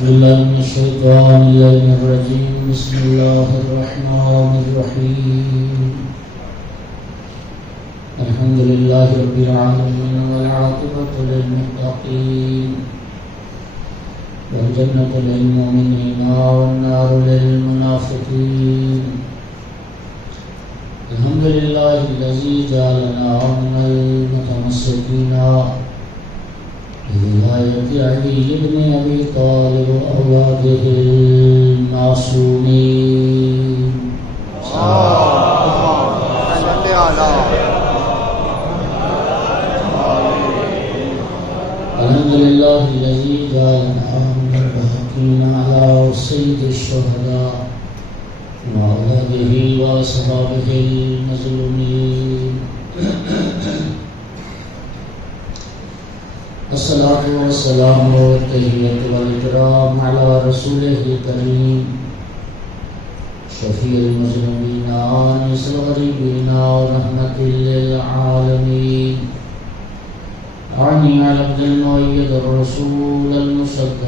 بالله من الشيطان الرجيم. بسم الله الرحمن الرحيم. الحمد لله رب العالمين والعاقبة للمتقين والجنة للمؤمنين والنار للمنافقين. الحمد لله الذي جعلنا من المتمسكين بولاية علي بن أبي طالب وأولاده المعصومين. الحمد لله الذي جعلنا من الباقين على سيد الشهداء وأولاده وأصحابه المظلومين. الصلاة والسلام والتحية والإكرام على رسوله الكريم شفيع المظلومين آنس الغريبين ورحمة للعالمين. أعني على عبد المؤيد الرسول المسدد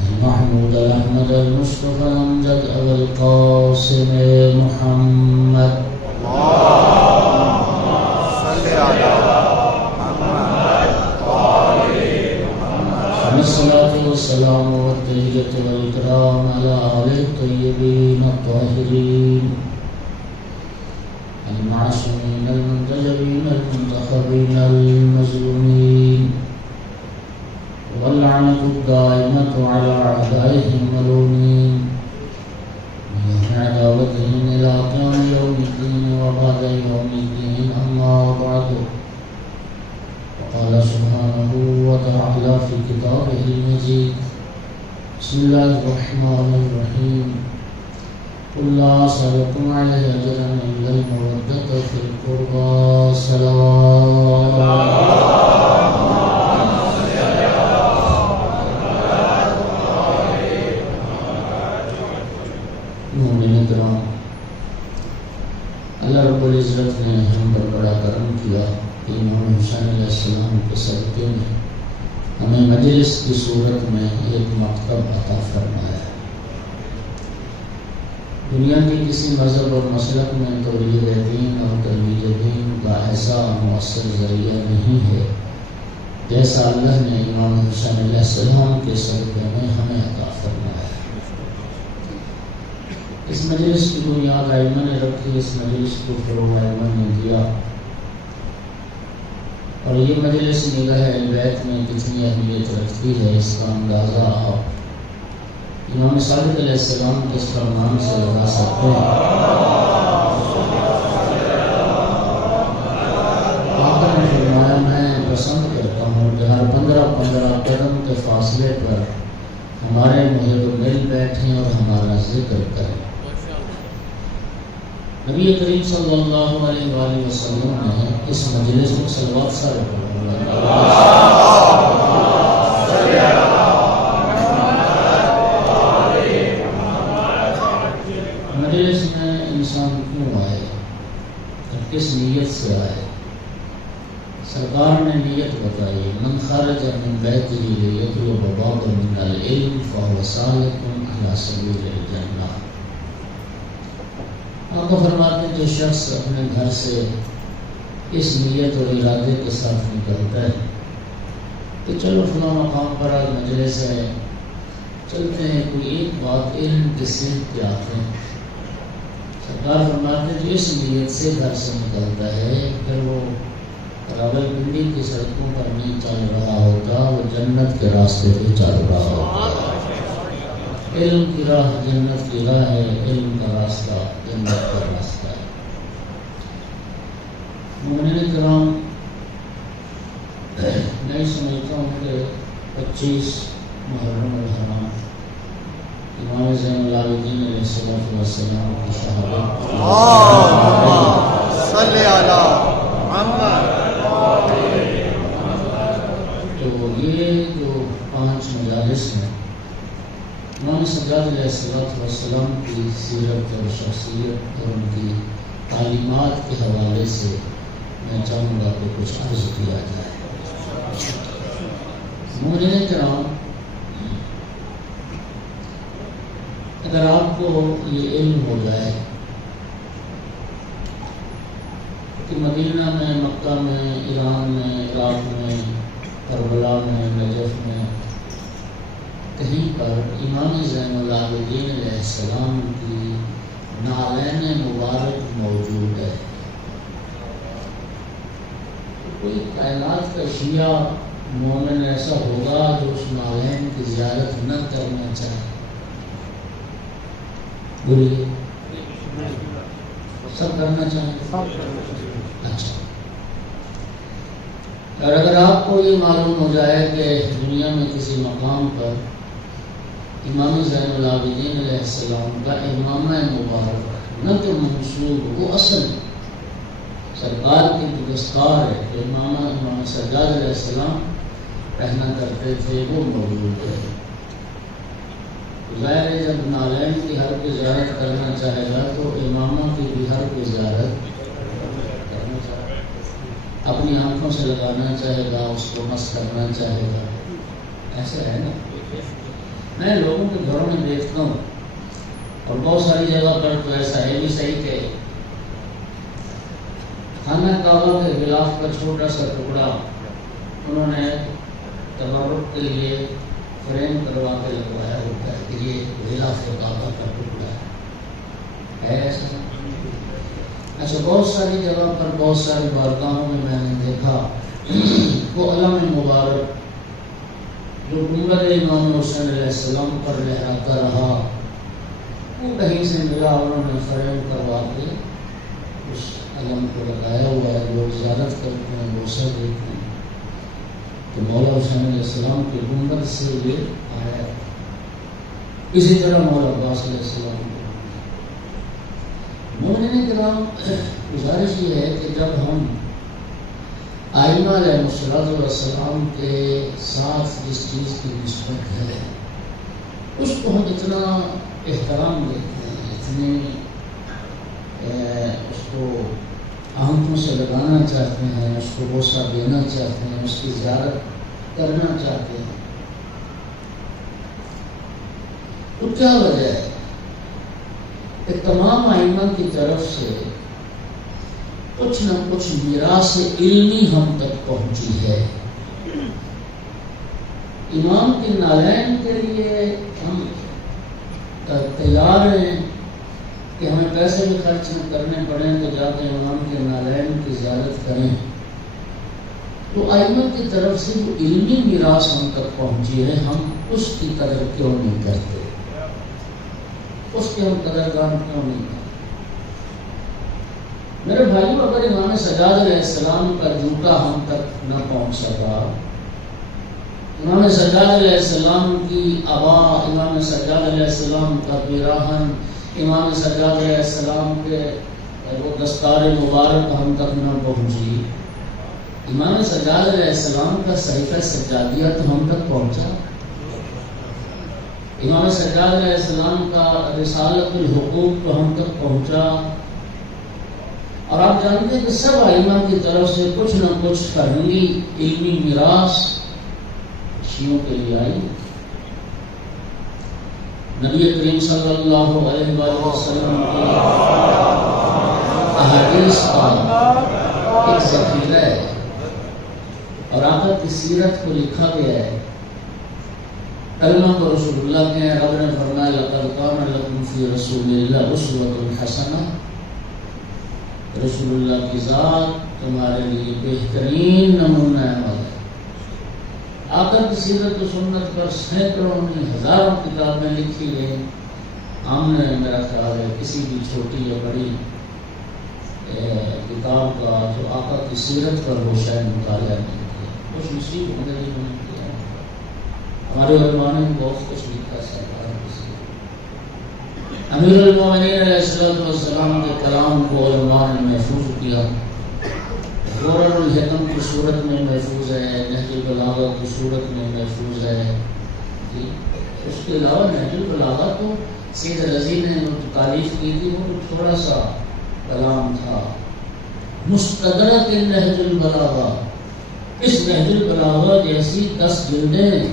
المحمود الأحمد المصطفى الأمجد أبا القاسم محمد. الصلاة والسلام والتحية والإكرام على آله الطيبين الطاهرين المعصومين المنتجبين المنتخبين المظلومين، واللعنة الدائمة على أعدائهم الملومين من عداوتهم إلى قيام يوم الدين وبعد يوم الدين. أما بعد، قال سبحانه وتعالى في كتابه المجيد: بسم الله الرحمن الرحيم. قل لا أسألكم عليه أجرا إلا المودة في القربى. صلوات مومن کرام، اللہ رب العزت نے ہم پر بڑا کرم کیا کہ امام حسین علیہ السلام کے صدقے میں ہمیں مجلس کی صورت میں ایک مکتب عطا فرمایا ہے۔ دنیا کے کسی مذہب اور مسلک میں تولیہ دین اور ترویج دین کا ایسا مؤثر ذریعہ نہیں ہے جیسا اللہ نے امام حسین علیہ السلام کے صدقے میں ہمیں عطا فرمایا ہے۔ اس مجلس کی بنیاد ایمن نے رکھی، اس مجلس کو فروغ ایمن نے دیا، اور یہ مجلس نگاہ اہل بیت میں کتنی اہمیت رکھتی ہے اس کا اندازہ آپ امام صادق علیہ السلام کے فرمان سے لگا سکتے ہیں۔ آقا نے فرمایا: میں پسند کرتا ہوں کہ ہر 15 قدم کے فاصلے پر ہمارے محب مل بیٹھیں اور ہمارا ذکر کریں۔ نبی کریم صلی اللہ علیہ وآلہ وسلم نے اس مجلس میں صلوات سارے مجلس میں انسان کیوں آئے، کس نیت سے آئے؟ سرکار نے نیت بتائی: من خرج من بیتہ لیطلب بعضا من العلم فهو سالک علی سبیل الجنہ۔ آقا فرماتے ہیں جو شخص اپنے گھر سے اس نیت اور ارادے کے ساتھ نکلتا ہے کہ چلو فلاں مقام پر آج مجلس ہے، چلتے ہیں کوئی ایک بات علم کی سمت پہ آتے ہیں، سرکار فرماتے ہیں جو اس نیت سے گھر سے نکلتا ہے پھر وہ راول پنڈی کی سڑکوں پر نہیں چل رہا ہوتا، وہ جنت کے راستے پہ چل رہا ہوتا۔ علم کی راہ جنت کی راہ ہے، علم کا راستہ جنت کا راستہ ہے۔ مومنین کرام، میں سمجھتا ہوں کہ 25 محرم الحرام امام زین العابدین علیہ السلام کی شہادت، صلی علی محمد، تو یہ جو 5 مجالس ہیں امام سجاد علیہ السلام کی سیرت اور شخصیت اور ان کی تعلیمات کے حوالے سے میں چاہوں گا کہ کچھ عرض کیا جائے۔ مومنین کرام، اگر آپ کو یہ علم ہو جائے کہ مدینہ میں، مکہ میں، ایران میں، عراق میں، کربلا میں، نجف میں کہیں پر امام زین العابدین علیہ السلام کی نعلین مبارک موجود ہے، تو کوئی کائنات کا شیعہ مومن ایسا ہوگا جو اس نعلین کی زیارت نہ کرنا چاہے؟ بولیے، سب کرنا چاہیں؟ اچھا، اور اگر آپ کو یہ معلوم ہو جائے کہ دنیا میں کسی مقام پر امام زین العابدین علیہ السلام کا امامہ مبارک نہ تو منصوب، وہ اصل سرکار کی جو دستار ہے جو امام سجاد علیہ السلام پہنا کرتے تھے وہ موجود ہے، ظاہر ہے جب نالین کی ہر کوئی زیارت کرنا چاہے گا تو امامہ کی بھی ہر کوئی زیارت کرنا چاہے گا، اپنی آنکھوں سے لگانا چاہے گا، اس کو مس کرنا چاہے گا، ایسا ہے نا؟ میں لوگوں کے گھروں میں دیکھتا ہوں اور بہت ساری جگہ پر تو ایسا ہے بھی صحیح کہ خانہ کعبہ کے غلاف کا چھوٹا سا ٹکڑا انہوں نے تبرک کے لیے فریم کروا کے لگوایا ہوتا ہے کہ یہ غلاف کعبہ کا ٹکڑا ہے ایسا؟ اچھا، بہت ساری جگہ پر بہت ساری بارگاہوں میں نے دیکھا وہ علم مبارک جو گنبد امام حسین علیہ السلام پر لہراتا رہا وہ کہیں سے ملا، انہوں نے فریم کروا کے اس علم کو لگایا ہوا ہے، لوگ زیارت کرتے ہیں، بوسہ دیتے ہیں، تو مولا حسین علیہ السلام کی گنبد سے یہ آیا۔ اسی طرح مولا عباس علیہ السلام کو مومنین کرام گزارش یہ ہے کہ جب ہم آئمہ علیہ السلام کے ساتھ جس چیز کی نسبت ہے اس کو ہم اتنا احترام دیتے ہیں، اتنے اس کو آنکھوں سے لگانا چاہتے ہیں، اس کو بوسہ دینا چاہتے ہیں، اس کی زیارت کرنا چاہتے ہیں، تو کیا وجہ ہے کہ تمام آئمہ کی طرف سے کچھ نہ کچھ میراث علمی ہم تک پہنچی ہے۔ امام کے نالین کے لیے ہم تیار ہیں کہ ہمیں پیسے بھی خرچ نہ کرنے پڑیں تو جا کے امام کے نالین کی زیارت کریں، تو آئمہ کی طرف سے جو علمی میراث ہم تک پہنچی ہے ہم اس کی قدر کیوں نہیں کرتے، اس کے ہم قدردان کیوں نہیں کرتے؟ میرے بھائیوں، اگر امام سجاد علیہ السلام کا جوتا ہم تک نہ پہنچ سکا، امام سجاد علیہ السلام کی عبا، امام سجاد علیہ السلام کا پیراہن، امام سجاد علیہ السلام کے وہ دستار مبارک ہم تک نہ پہنچی، امام سجاد علیہ السلام کا صحیفہ سجادیہ تو ہم تک پہنچا، امام سجاد علیہ السلام کا رسالت الحقوق تو ہم تک پہنچا، اور آپ جانتے ہیں کہ سب ائمہ کی طرف سے کچھ نہ کچھ فرہنگی علمی میراث شیعوں کے لیے آئی۔ نبی کریم صلی اللہ علیہ وآلہ وسلم کی احادیث کا ایک ذخیرہ ہے اور آقا کی سیرت کو لکھا گیا ہے۔ کلمہ کو رسول اللہ کے رب نے فرمایا لقد کان لکم فی رسول اللہ اسوۃ حسنہ، رسول اللہ کی ذات تمہارے لیے بہترین نمونہ عمل ہے۔ آقا کی سیرت و سنت پر سینکڑوں ہزاروں کتابیں لکھی گئی، ہم نے میرا خیال ہے کسی بھی چھوٹی یا بڑی کتاب کا جو آقا کی سیرت پر وہ شاید مطالعہ نہیں کیا، کچھ نصیب مدری نے کیا، ہمارے علماء نے بہت کچھ لکھا سرکار کی سیرت۔ امیر المومنین علیہ السلام کے کلام کو علماء نے محفوظ کیا، غرر الحکم کی صورت میں محفوظ ہے، نہج البلاغہ کی صورت میں محفوظ ہے، اس کے علاوہ نہج البلاغہ تو سید رضی نے تعریف کی تھی، وہ تو تھوڑا سا کلام تھا۔ مستدرک نہج البلاغہ، اس نہج البلاغہ جیسی 10 جلدیں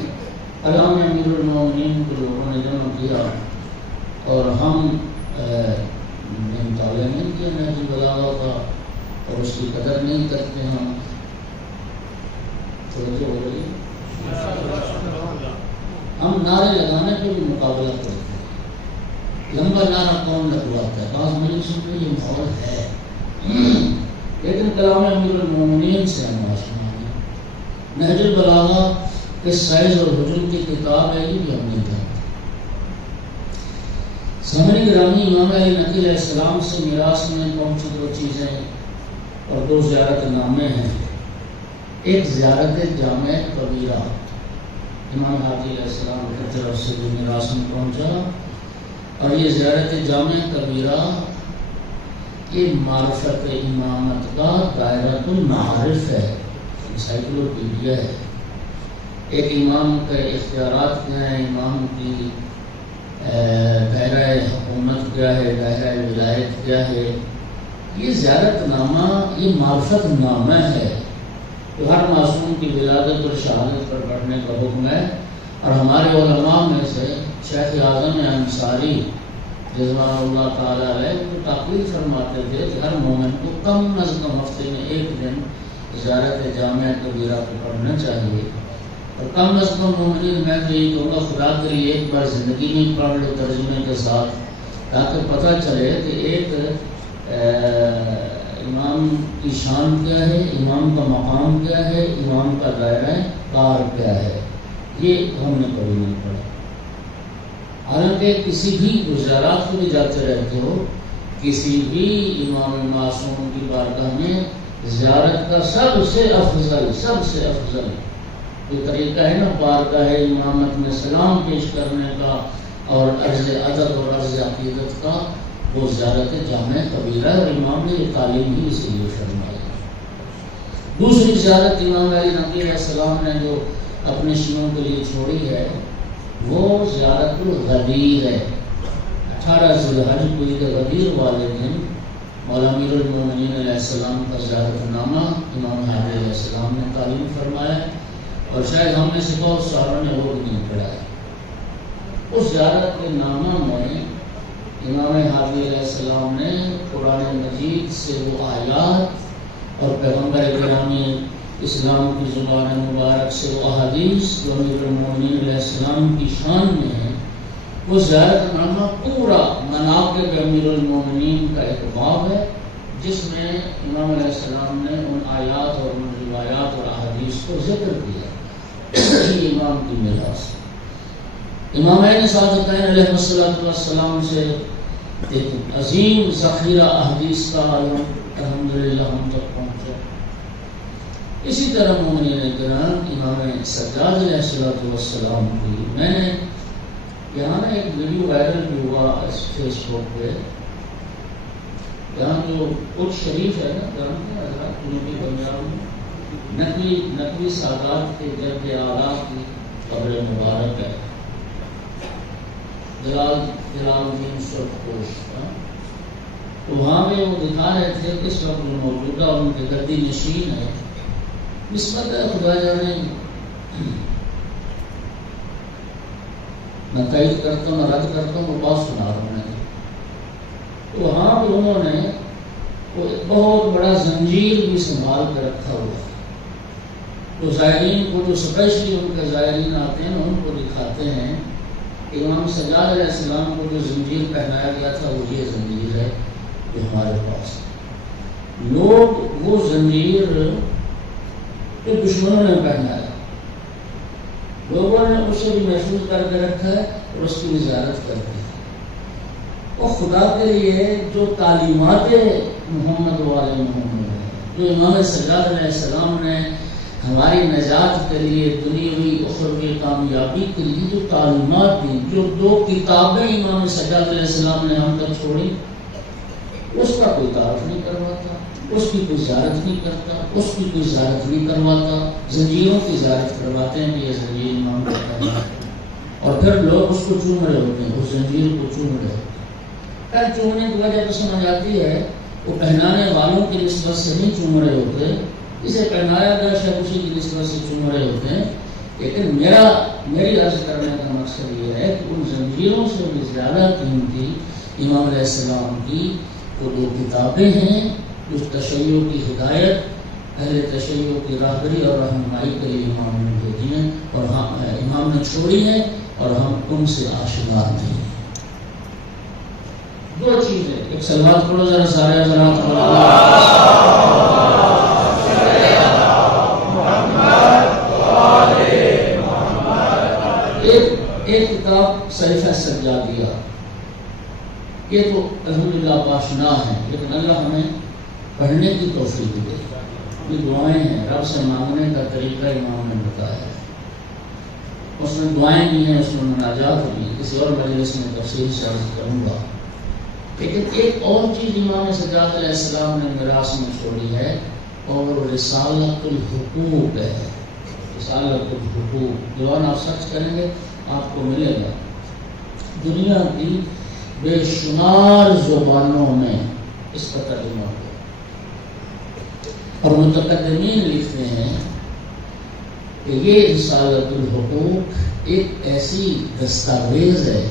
کلام امیر المومنین کو لوگوں نے جمع کیا اور ہم نے مطالعہ نہیں کیا نہج البلاغہ کا اور اس کی قدر نہیں کرتے ہیں. توجہ ہو رہی ہے؟ ہم نعرے لگانے پہ بھی مقابلہ کرتے ہیں. لمبا نعرہ کون لگواتا ہے؟ بعض مجلسوں میں یہ ماحول ہے، لیکن کلام امیر المومنین سے ہم آشنا ہیں. نہج البلاغہ کے سائز اور حجم کی کتاب ہے، یہ بھی ہم نہیں جانتے. سامعین گرامی، امام علی نقی علیہ السلام سے میراث میں پہنچی دو چیزیں اور دو زیارت نامے ہیں. ایک زیارت جامع کبیرہ، امام حاجی علیہ السلام کی طرف سے جو میراث میں پہنچا، اور یہ زیارت جامع کبیرہ یہ معرفت امامت کا دائرۃ المعارف ہے، انسائکلوپیڈیا ہے. ایک امام کے اختیارات کیا ہیں، امام کی دائرہ حکومت کیا ہے، دائرہ ولایت کیا ہے. یہ زیارت نامہ یہ معرفت نامہ ہے. تو ہر معصوم کی ولادت اور شہادت پر پڑھنے کا حکم ہے. اور ہمارے علماء میں سے شیخ اعظم انصاری رضوان اللہ تعالیٰ علیہ وہ تاکید فرماتے تھے کہ ہر مومن کو کم از کم ہفتے میں ایک دن زیارت جامع کبیرہ کو پڑھنا چاہیے. اور کم از کم مومنین میں تو یہی کہوں گا خدا کے لیے ایک بار زندگی میں پڑھ لو ترجمے کے ساتھ، تاکہ پتہ چلے کہ ایک امام کی شان کیا ہے، امام کا مقام کیا ہے، امام کا دائرہ کار کیا ہے. یہ ہم نے کبھی نہیں پڑھا. حالانکہ کسی بھی گزارات کو بھی جاتے رہتے ہو، کسی بھی امام معصوم کی بارگاہ میں زیارت کا سب سے افضل جو طریقہ ہے نا بارگاہ امامت میں سلام پیش کرنے کا اور عرض ادب اور عرض عقیدت کا، وہ زیارت جامع کبیرہ ہے. اور امام نے یہ تعلیم ہی اسی لیے فرمائی. دوسری زیارت امام علی نقی علیہ السلام نے جو اپنے شیعوں کے لیے چھوڑی ہے وہ زیارت الغدیر ہے. 18 ذی الحج کو عید غدیر والے دن مولا امیر المومنین علیہ السلام کا زیارت نامہ امام حاجی علیہ السلام نے تعلیم فرمایا، اور شاید ہم میں سے بہت ساروں نے وہ بھی نہیں پڑھا ہے. اس زیارت کے نامہ میں امام حاجی علیہ السلام نے قرآن مجید سے وہ آیات اور پیغمبر گرامی اسلام کی زبان مبارک سے وہ احادیث جو امیر المومنین علیہ السلام کی شان میں ہیں، وہ زیارت نامہ پورا مناقب امیر المومنین کا ایک باب ہے، جس میں امام علیہ السلام نے ان آیات اور ان روایات اور احادیث کو ذکر کیا. یہ امام کی میراث. امامین صادقین علیہ السلام سے ایک عظیم ذخیرہ احادیث کا عالم الحمدللہ ہم تک پہنچا. اسی طرح مومنین کرام امام سجاد علیہ السلام کی میں نے یہاں ایک ویڈیو وائرل بھی ہوا فیس بک پہ، یہاں جو کچھ شریف ہے نا جنوبی پنجاب میں نقوی سادات کے جد اعلیٰ کی قبر مبارک ہے، جلال الدین سرخپوش کا. تو وہاں پہ وہ دکھا رہے تھے کہ اس وقت جو موجودہ ان کے گدی نشین ہے، نسبت ہے خدا جانے میں تائید کرتا ہوں، میں رد کرتا ہوں، وہ بات سنا رہا ہوں. تو وہاں پہ انہوں نے وہ ایک بہت بڑا زنجیر بھی سنبھال کے رکھا ہوا. تو زائرین کو جو اسپیشلی ان کے زائرین آتے ہیں ان کو دکھاتے ہیں کہ امام سجاد علیہ السلام کو جو زنجیر پہنایا گیا تھا وہ یہ زنجیر ہے جو ہمارے پاس ہے. لوگ وہ زنجیر جو دشمنوں نے پہنایا، لوگوں نے اسے بھی محفوظ کر کے رکھا ہے اور اس کی وزارت کرتے ہیں. اور خدا کے لیے جو تعلیمات محمد والے محمد ہیں، جو امام سجاد علیہ السلام نے ہماری نجات کے لیے دنیاوی اخروی کامیابی کے لیے جو تعلیمات دی، جو 2 کتابیں امام سجاد علیہ السلام نے ہم تک چھوڑی، اس کا کوئی تعارف نہیں کرواتا، اس کی کوئی زیارت نہیں کرتا، اس کی کوئی زیارت نہیں کرواتا. زنجیروں کی زیارت کرواتے ہیں کہ یہ زنجیر امام کا ہے، اور پھر لوگ اس کو چوم رہے ہوتے ہیں، اس زنجیر کو چوم رہے ہوتے ہیں. پھر چومنے کی وجہ تو سمجھ آتی ہے وہ پہنانے والوں کی نسبت سے نہیں چوم رہے ہوتے، اسے پہنایا گیا شاید اسی کی نسبت سے چوم رہے ہوتے ہیں. لیکن میری عرض کرنے کا مقصد یہ ہے کہ ان زنجیروں سے بھی زیادہ قیمتی امام علیہ السلام کی وہ دو کتابیں ہیں جو تشیع کی ہدایت، اہل تشیع کی راہبری اور رہنمائی کے لیے امام نے بھیجی ہیں اور امام نے چھوڑی ہیں، اور ہم ان سے آشنا نہیں ہیں۔ دو چیزیں، ایک سلوات پڑھو ذرا سارے حضرات، ایک کتاب صحیفہ سجادیہ، یہ تو الحمدللہ آشنا ہے، لیکن اللہ ہمیں پڑھنے کی توفیق دے۔ یہ دعائیں ہیں، رب سے مانگنے کا طریقہ امام نے بتایا ہے، اس میں دعائیں بھی ہیں، اس میں مناجات بھی، کسی اور مجلس میں تفصیل سے عرض کروں گا۔ لیکن ایک اور چیز امام سجاد علیہ السلام نے میراث میں چھوڑی ہے، اور رسالت الحقوق ہے۔ رسالت الحقوق دیوان آپ سرچ کریں گے آپ کو ملے گا، دنیا کی بے شمار زبانوں میں اس کا ترجمہ ہوا، اور متقدمین لکھتے ہیں کہ یہ رسالت الحقوق ایک ایسی دستاویز ہے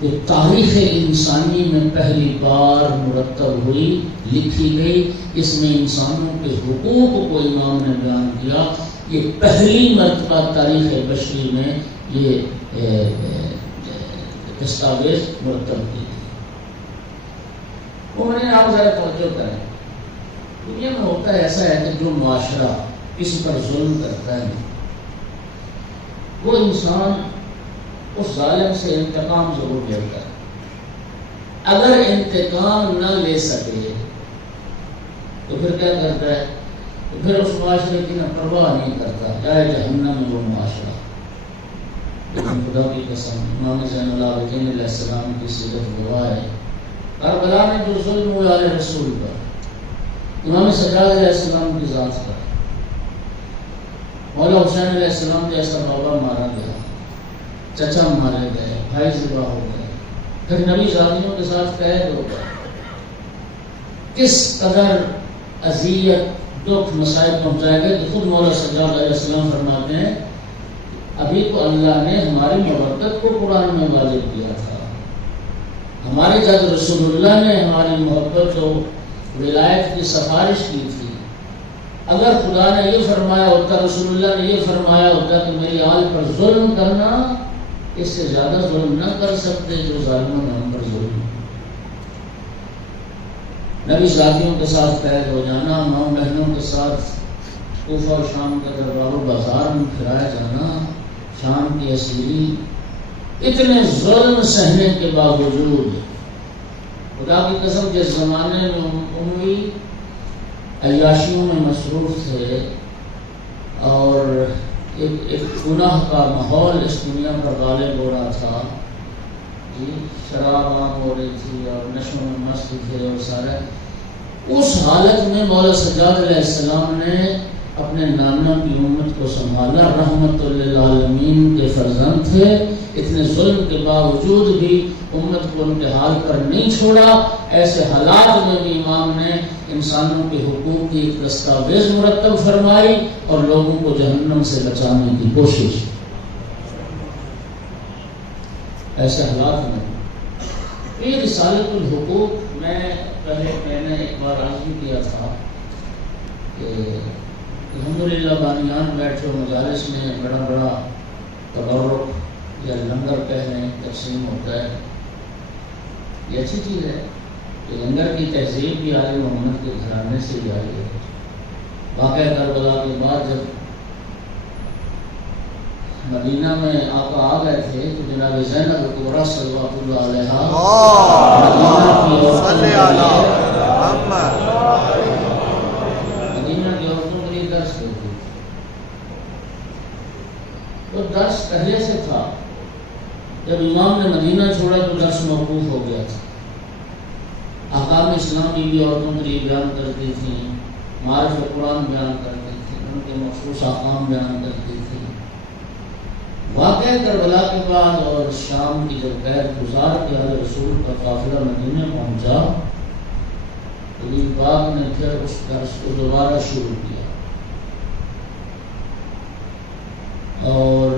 جو تاریخ انسانی میں پہلی بار مرتب ہوئی، لکھی گئی، اس میں انسانوں کے حقوق کو امام نے بیان کیا۔ یہ پہلی مرتبہ تاریخ بشری میں یہ دستاویز مرتب کی گئی۔ وہ میں نے آپ ذرا توجہ کریں، دنیا میں ہوتا ہے ایسا ہے کہ جو معاشرہ کسی پر ظلم کرتا ہے وہ انسان اس ظالم سے انتقام ضرور لیتا ہے، اگر انتقام نہ لے سکے تو پھر کیا کرتا ہے؟ تو پھر اس معاشرے کی نہ پرواہ نہیں کرتا، جائے جہنم میں وہ معاشرہ۔ لیکن خدا کی قسم امام زین العابدین علیہ السلام کی سیرت گواہ ہے، کربلا میں جو ظلم ہوا علیہ رسول پر، امام سجاد علیہ السلام کی ذات پر، مولا حسین علیہ السلام جیسا بابا مارا گیا، چچا مارے گئے، بھائی ذبح ہو گئے، پھر نبی زادیوں کے ساتھ قید ہو گئے، کس قدر اذیت دکھ مسائل پہنچائے گئے۔ تو خود مولا سجاد علیہ السلام فرماتے ہیں ابھی تو اللہ نے ہماری محبت کو قرآن میں واجب کیا تھا، ہمارے جب رسول اللہ نے ہماری محبت و ولایت کی سفارش کی تھی، اگر خدا نے یہ فرمایا ہوتا، رسول اللہ نے یہ فرمایا ہوتا کہ میری آل پر ظلم کرنا، اس سے زیادہ ظلم نہ کر سکتے جو ظالموں نے ہم پر ظلم۔ نبی ذاتیوں کے ساتھ قید ہو جانا، ماں بہنوں کے ساتھ کوفہ و شام کے دربار و بازار میں پھرایا جانا، شام کی اسیری، اتنے ظلم سہنے کے باوجود خدا کی قسم جس زمانے میں اموی عیاشیوں میں مصروف تھے اور ایک گناہ کا ماحول اس دنیا پر غالب ہو رہا تھا، شراب عام ہو رہی تھی اور نشوں میں مست تھے اور سارا، اس حالت میں مولا سجاد علیہ السلام نے اپنے نانا کی امت کو سنبھالا، رحمت للعالمین کے فرزند تھے، اتنے ظلم کے باوجود بھی امت کو ان کے حال پر نہیں چھوڑا۔ ایسے حالات میں بھی امام نے انسانوں کے حقوق کی ایک دستاویز مرتب فرمائی اور لوگوں کو جہنم سے بچانے کی کوشش۔ ایسے حالات میں یہ رسالت الحقوق میں نے ایک بار عرض کیا تھا کہ الحمدللہ بانیان بیٹھے مجالس میں بڑا تبرک یا لنگر کہہ لیں تقسیم ہوتا ہے، یہ اچھی چیز ہے کہ لنگر کی تہذیب بھی آل محمد کے گھرانے سے ہی آئی ہے۔ واقعہ کربلا کے بعد جب مدینہ میں آقا آ گئے تھے تو جناب زینب کبریٰ صلوات اللہ علیہا مدینہ کی عورتوں کے لیے درس دیتی، تو درس پہلے سے تھا، جب امام نے مدینہ چھوڑا تو درس موقوف ہو گیا تھا۔ احکام اسلام بھی عورتوں کے لیے بیان کرتی تھی، معارف قرآن بیان کرتی تھی، ان کے مخصوص احکام بیان کرتی تھی۔ واقعہ کربلا کے بعد اور شام کی جب قید گزار کے اہل رسول کا قافلہ مدینہ پہنچا تو باغ نے پھر اس درس کو دوبارہ شروع کیا۔ اور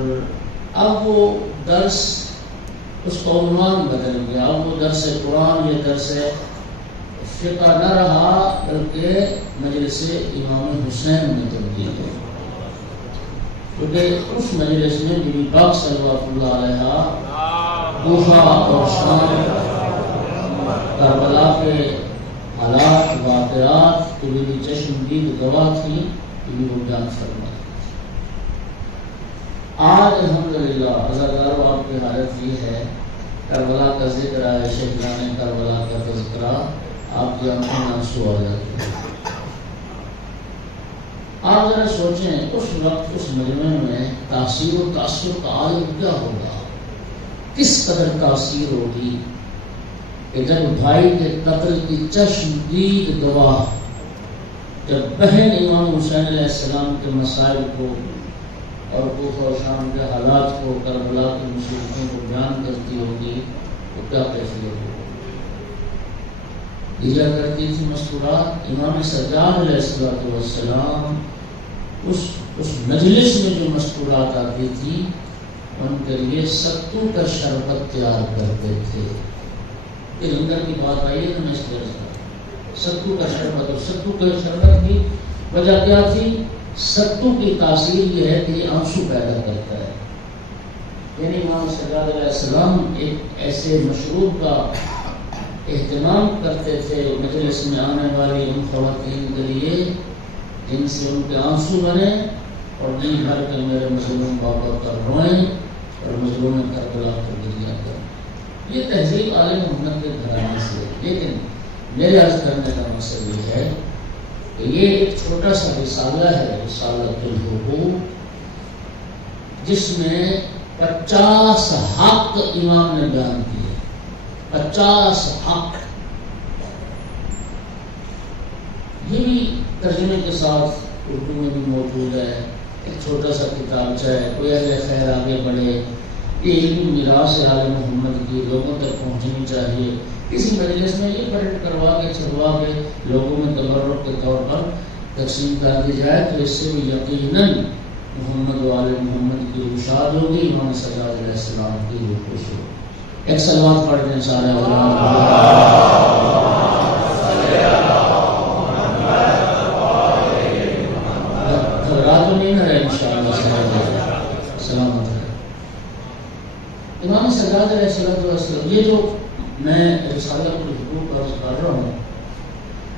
اب وہ درس اس کا عنوان بدل گیا، اب وہ درس قرآن یا درس فقہ نہ رہا بلکہ مجلس امام حسین میں تبدیل ہو، کیونکہ اس مجلس میں بی بی پاک صلوات اللہ علیہا کوفہ اور شام کربلا کے حالات واقعات کی بھی چشمدید گواہ تھی، یہ بھی وہ بیان فرمائی۔ آج الحمدللہ عزادارو آپ کی حالت یہ ہے، کربلا کا ذکر ہے، شہیدان کربلا کا تذکرہ، آپ کی آنکھوں میں آنسو آ جاتے ہیں۔ آپ ذرا سوچیں اس وقت اس مجمع میں تاثیر و تاثر کا عالم کیا ہوگا، کس قدر تاثیر ہوگی کہ جب بھائی کے قتل کی چشمدید گواہ، جب بہن امام حسین علیہ السلام کے مسائل کو اور کوفہ و شام کے حالات کو، کربلا کی مصیبتوں کو بیان کرتی ہوگی تو کیا کیفیت ہوگی۔ دیا کرتی تھی مسکرات، امام سجاد علیہ السلام اس مجلس میں جو مسکرات آتی تھی ان کے لیے ستو کا شربت تیار کرتے تھے۔ اندر کی بات آئی ہے میں اس طرح ستو کا شربت، اور ستو کا شربت کی وجہ کیا تھی؟ ستو کی تاثیر یہ ہے کہ یہ آنسو پیدا کرتا ہے، یعنی امام سجاد علیہ السلام ایک ایسے مشروب کا اہتمام کرتے تھے مجلس میں آنے والی ان خواتین کے لیے جن سے ان کے آنسو بنے اور نہیں بھر کے میرے مظلوم بابا پر روئیں اور مظلوم کربلا کو گریہ کریں۔ یہ تہذیب آل محمد کے گھرانے سے، لیکن میرے عرض کرنے کا مقصد یہ ہے کہ یہ ایک چھوٹا سا رسالہ ہے، رسالۃ الحقوق، جس میں 50 حق امام نے بیان کیے، 50 حق۔ یہ بھی ترجمے کے ساتھ اردو میں بھی موجود ہے، ایک چھوٹا سا کتابچہ ہے، کوئی اہل خیر آگے بڑھے، یہ علمی میراث آل محمد کی لوگوں تک پہنچنی چاہیے۔ کسی مجلس میں یہ پرنٹ کروا کے چھپوا کے لوگوں میں تبرک کے طور پر تقسیم کر دی جائے تو اس سے بھی یقیناً محمد و آل محمد کی اشاعت ہوگی، امام سجاد علیہ السلام کی روح خوش ہوگی۔ ایک سلوات پڑھ دیں سارے رات میں نہیں رہے انشاءاللہ سلامت ہے۔ امام سجاد علیہ السلام، یہ جو میں رسالۃ الحقوق عرض کر رہا ہوں،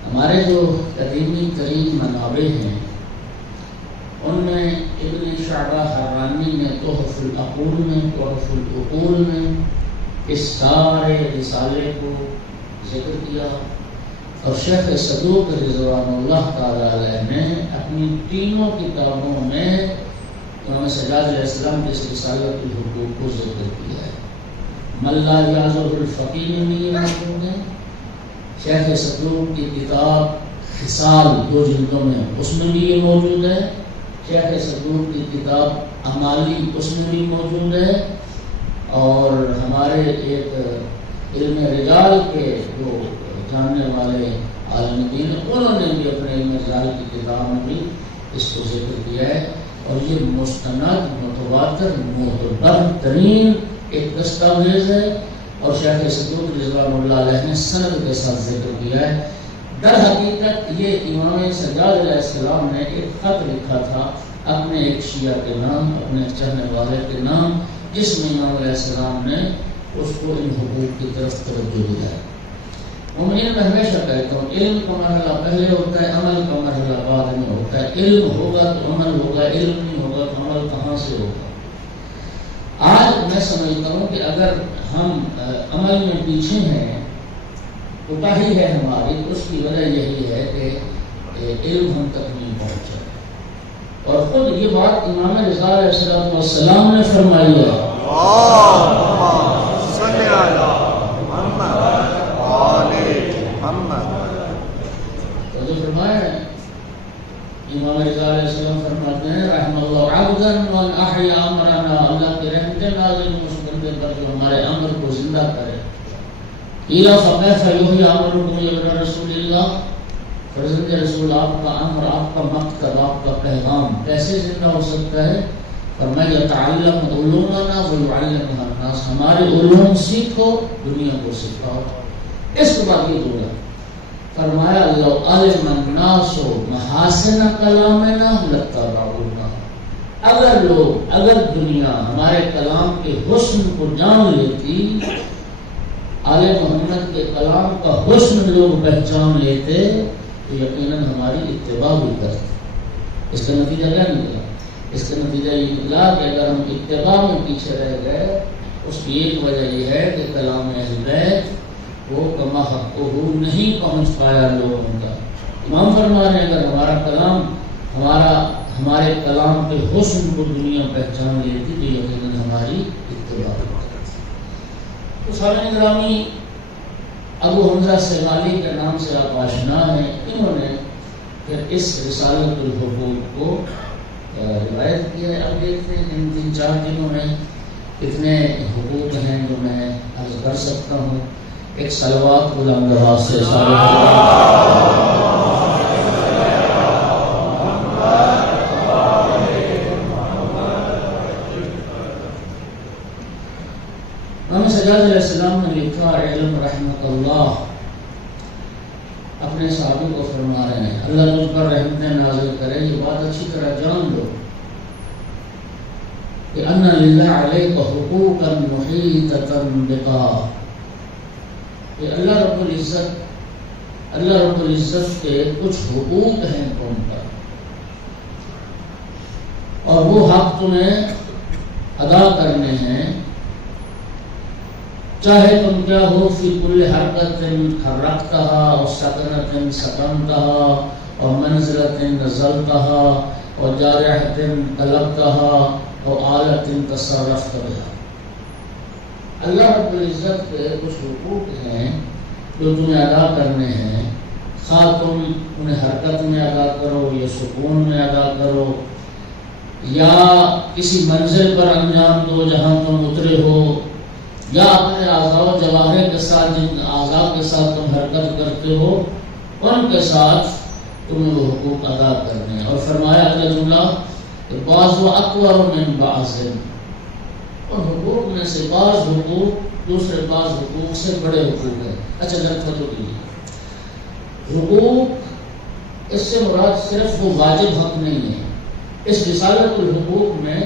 ہمارے جو قدیمی ترین منابع ہیں ان میں ابن شعبہ حرانی نے تحف العقول میں، تحف العقول میں اس سارے رسالے کو ذکر کیا، اور شیخ صدوق رضوان اللہ تعالی علیہ نے اپنی تینوں کتابوں میں امام سجاد علیہ السلام کے اس رسالۃ الحقوق کو ذکر کیا ہے۔ ملا یعظہ الفقیر میں یہ موجود ہے، شیخ صدوق کی کتاب خصال 2 جلدوں میں اس میں بھی یہ موجود ہے، شیخ صدوق کی کتاب امالی اس میں بھی موجود ہے، اور ہمارے ایک علم رجال کے جو جاننے والے عالم دین انہوں نے بھی اپنے علم رجال کی کتاب میں بھی اس کو ذکر کیا ہے، اور یہ مستند متواتر معتبر ترین ایک دستاویز ہے، اور شیخ صدوق رضوان اللہ علیہ نے سند کے ساتھ ذکر کیا ہے۔ در حقیقت یہ امام سجاد علیہ السلام نے ایک خط لکھا تھا اپنے ایک شیعہ کے نام، اپنے چاہنے والے کے نام، جس میں امام علیہ السلام نے اس کو ان حقوق کی طرف توجہ دیا ہے۔ میں ہمیشہ کہتا ہوں علم کا مرحلہ پہلے ہوتا ہے، عمل کا مرحلہ بعد میں ہوتا ہے۔ علم ہوگا تو عمل ہوگا، علم نہیں ہوگا تو عمل کہاں سے ہوگا۔ آج میں سمجھتا ہوں کہ اگر ہم عمل میں پیچھے ہیں، کوتاہی ہے ہماری، اس کی وجہ یہی ہے کہ علم ہم تک نہیں پہنچا، اور خود یہ بات امام رضا علیہ السلام نے فرمائی ہے۔ امام رضا علیہ السلام فرماتے ہیں رحم اللہ عبدا من احیا امرنا، اللہ کی رحمت نازل اس بندے پر جو ہمارے امر کو زندہ کرے۔ قیل فکیف یحیی امرکم یا ابن رسول اللہ، فرزند رسول آپ کا امر، آپ کا مکتب، آپ کا پیغام کیسے زندہ ہو سکتا ہے؟ فرمایا یتعلم علومنا ویعلمها الناس، ہمارے علوم سیکھو، دنیا کو سکھاؤ۔ اس کے بعد یہ دعا فرمایا لو علم الناس محاسن کلامنا لاتبعونا، اگر دنیا ہمارے کلام کے حسن کو جان لیتی، آل محمد کے کلام کا حسن لوگ پہچان لیتے تو یقیناً ہماری اتباع بھی کرتے۔ اس کا نتیجہ کیا نکلا؟ اس کا نتیجہ یہ نکلا کہ اگر ہم اتباع میں پیچھے رہ گئے، اس کی ایک وجہ یہ ہے کہ کلام اہل بیت وہ کما حقہ نہیں پہنچ پایا لوگوں کا۔ امام فرما رہے ہیں اگر ہمارا کلام ہمارے کلام کے حسن کو دنیا پہچان لیتی تو یقیناً ہماری اتباع کرتی۔ تو سامعین گرامی، ابو حمزہ سیوالی کے نام سے آپ آشنا ہیں، انہوں نے پھر اس رسالۃ الحقوق کو روایت کیا ہے۔ اب دیکھتے ہیں ان 3-4 دنوں میں کتنے حقوق ہیں جو میں عرض کر سکتا ہوں۔ ایک صلوات بلند آواز سے امام سجاد علیہ السلام نے لکھا، علم رحمت اللہ اپنے صحابی کو فرما رہے ہیں اللہ تجھ پر رحمتیں نازل کرے، یہ بات اچھی طرح جان لو کہ ان للہ علیک حقوقا محیطۃ بقا، کہ اللہ رب العزت کے کچھ حقوق ہیں تم پر، اور وہ حق تمہیں ادا کرنے ہیں، چاہے تم کیا ہو، فی کل حرکت حرکتہا اور سکنت سکنتہا اور منزلت نزلتہا اور جارحت طلبتہا اور آلت تصرفت بہا۔ اللہ رب العزت کے کچھ حقوق ہیں جو تمہیں ادا کرنے ہیں، خواہ تم انہیں حرکت میں ادا کرو یا سکون میں ادا کرو یا کسی منزل پر انجام دو جہاں تم اترے ہو، یا اپنے اعضاء و جواہر کے ساتھ جن اعضاء کے ساتھ تم حرکت کرتے ہو ان کے ساتھ تمہیں وہ حقوق ادا کرنے ہیں۔ اور فرمایا اگلا جملہ کہ بعض و اکبر من بعض، اور حقوق میں سے بعض حقوق دوسرے بعض حقوق سے بڑے حقوق ہیں۔ اچھا درخت کیجیے، حقوق اس سے مراد صرف وہ واجب حق نہیں ہے، اس رسالۃ الحقوق میں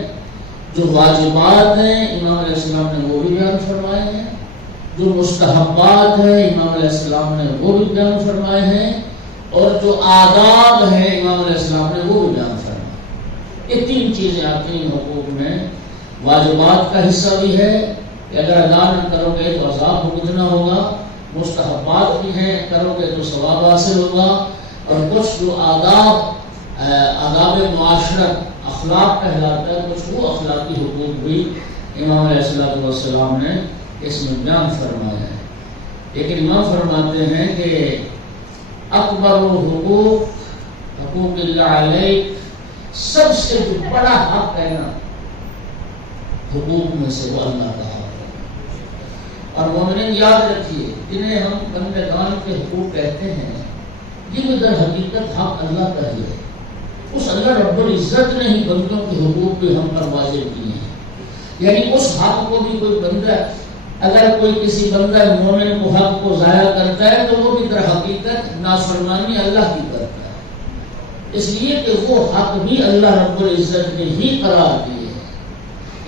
جو واجبات ہیں امام علیہ السلام نے وہ بھی بیان فرمائے ہیں، جو مستحبات ہیں امام علیہ السلام نے وہ بھی بیان فرمائے ہیں، اور جو آداب ہیں امام علیہ السلام نے وہ بھی بیان فرمائے۔ یہ 3 چیزیں آتی ہیں حقوق میں، واجبات کا حصہ بھی ہے کہ اگر ادا نہ کرو گے تو عذاب بھگتنا ہوگا، مستحبات بھی ہیں کرو گے تو ثواب حاصل ہوگا، اور کچھ جو آداب معاشرت اخلاق کہلاتا ہے، کچھ وہ اخلاقی حقوق بھی امام علیہ السلام نے اس میں بیان فرمایا ہے۔ لیکن امام فرماتے ہیں کہ اکبر حقوق حقوق اللہ علیہ، سب سے جو بڑا حق ہے نا حقوق میں سے وہ اللہ کا حق ہے۔ اور مومنین یاد رکھیے، جنہیں ہم بندگان کے حقوق کہتے ہیں یہ در حقیقت حق اللہ کا ہی ہے۔ اس اللہ رب العزت نے ہی بندوں کے حقوق بھی ہم پر واجب کیے ہیں، یعنی اس حق کو بھی کوئی بندہ، اگر کوئی کسی بندہ مومن کو حق کو ضائع کرتا ہے تو وہ بھی در حقیقت نافرمانی اللہ کی کرتا ہے، اس لیے کہ وہ حق بھی اللہ رب العزت نے ہی قرار دیے ہیں۔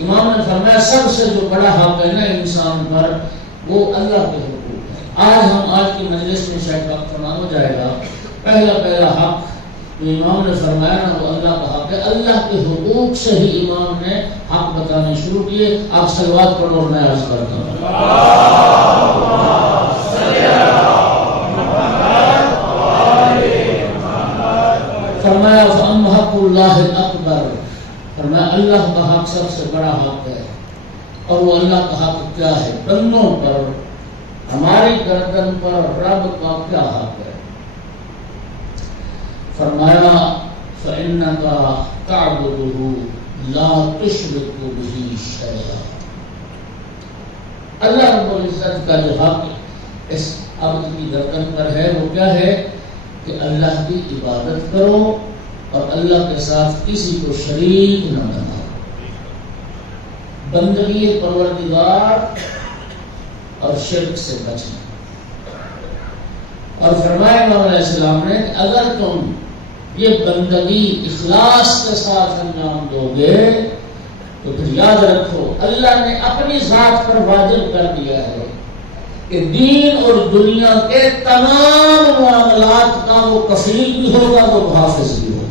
امام نے فرمایا سب سے جو بڑا حق ہے نا انسان پر وہ اللہ کے حقوق ہے۔ آج کی مجلس میں شاید وقت تمام ہو جائے گا، پہلا حق جو امام نے فرمایا نا وہ اللہ کا حق ہے۔ اللہ کے حقوق سے ہی امام نے حق بتانے شروع کیے۔ آپ صلوات پڑھو اور میں عرض کرتا ہوں فرمایا فَأَمَّ حَقُّ اللَّهِ الْأَكْبَرُ، فرمایا اللہ کا حق سب سے بڑا حق ہے۔ اور وہ اللہ کا حق کیا ہے؟ بندوں پر، ہماری گردن پر رب کا کیا حق ہے؟ فرمایا فَإِنَّكَ تَعْبُدُهُ لَا تُشْرِكُ بِهِ شَيْئًا، اللہ رب العزت کا جو حق اس عبد کی گردن پر ہے وہ کیا ہے کہ اللہ کی عبادت کرو اور اللہ کے ساتھ کسی کو شریک نہ بناؤ۔ بندگی پروردگار اور شرک سے بچنا. اور فرمایا امام علیہ السلام نے اگر تم یہ بندگی اخلاص کے ساتھ انجام دو گے تو پھر یاد رکھو اللہ نے اپنی ذات پر واجب کر دیا ہے کہ دین اور دنیا کے تمام معاملات کا وہ کفیل بھی ہوگا، وہ حافظ بھی ہوگا.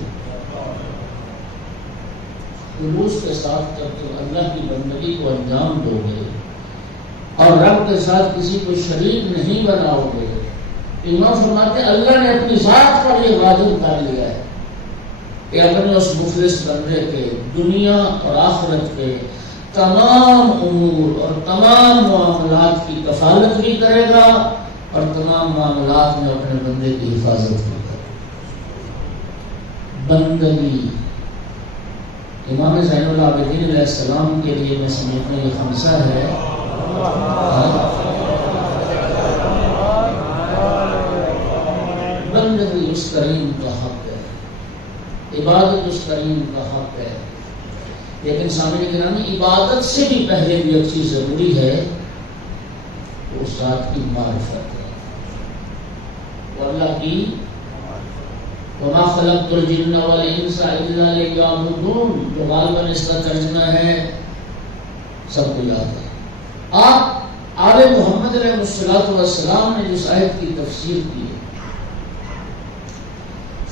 خلوص کے ساتھ جب تم اللہ کی بندگی کو انجام دو گے اور رب کے ساتھ کسی کو شریک نہیں بناؤ گے، امام فرماتے ہیں اللہ نے اپنی ذات پر یہ واجب کر لیا ہے کہ اپنے اس مخلص بندے کے دنیا اور آخرت کے تمام امور اور تمام معاملات کی کفالت بھی کرے گا اور تمام معاملات میں اپنے بندے کی حفاظت بھی کرے گا. بندگی امام زین العابدین علیہ السلام کے لیے میں سمجھتا ہوں یہ خمسہ ہے. بندگی اس کریم کا حق ہے، عبادت اس کریم کا حق ہے، لیکن سامنے گرامی عبادت سے بھی پہلے بھی ایک چیز ضروری ہے، وہ ذات کی معرفت ہے. اللہ کی وَمَا خَلَقْتُ الْجِنَّ وَالْإِنسَ إِلَّا لِيَعْبُدُونَ جو غالباً اس کا ترجمہ ہے سب کو یاد ہے. آپ آل محمد علیہ السلام نے جس آیت کی تفسیر کی ہے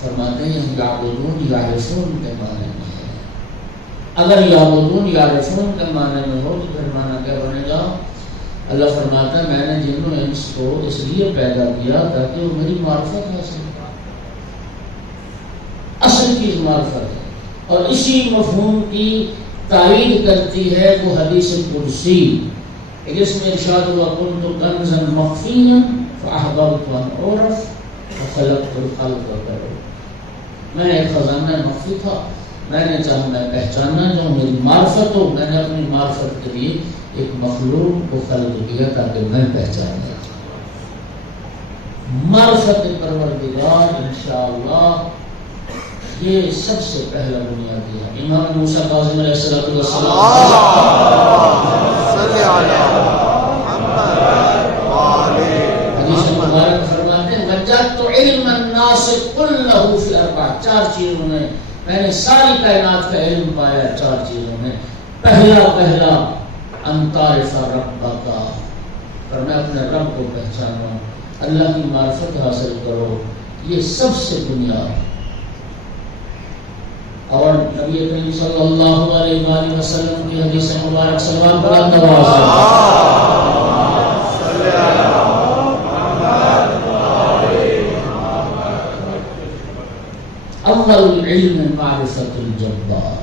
فرماتے ہیں یعبدون یعرفون کے معنی میں ہے. اگر یعبدون یعرفون کے معنی میں ہو تو پھر معنی کیا بنے گا؟ اللہ فرماتا ہے میں نے جن و انس کو اس لیے پیدا کیا تاکہ وہ میری معرفت حاصل کریں. اصل چیز معرفت ہے اور اسی مفہوم کی تائید کرتی ہے وہ حدیث قدسی جس میں ارشاد ہوا کنت کنزا مخفیا فاحببت ان اعرف وخلقت الخلق کرو. میں ایک خزانہ مخفی تھا، میں نے چاہا میں پہچانا جو میری معرفت ہو، میں نے اپنی معرفت کے لیے ایک مخلوق کو خلق کیا تاکہ میں پہچان جاؤں. معرفت پروردگار انشاءاللہ یہ سب سے پہلا بنیادی ہے. امام موسیٰ کاظم علیہ السلام حدیث مبارک فرماتے ہیں وجدت علم الناس كله في اربع، چار چیزوں میں میں نے ساری کائنات کا علم پایا. چار چیزوں میں پہلا ان تعرف ربک، اور میں اپنے رب کو پہچانوں، اللہ کی معرفت حاصل کرو، یہ سب سے بنیاد. اور نبی کریم صلی اللہ علیہ وآلہ وسلم کی حدیث مبارک صلوات بلند اول علم معرفت الجبار،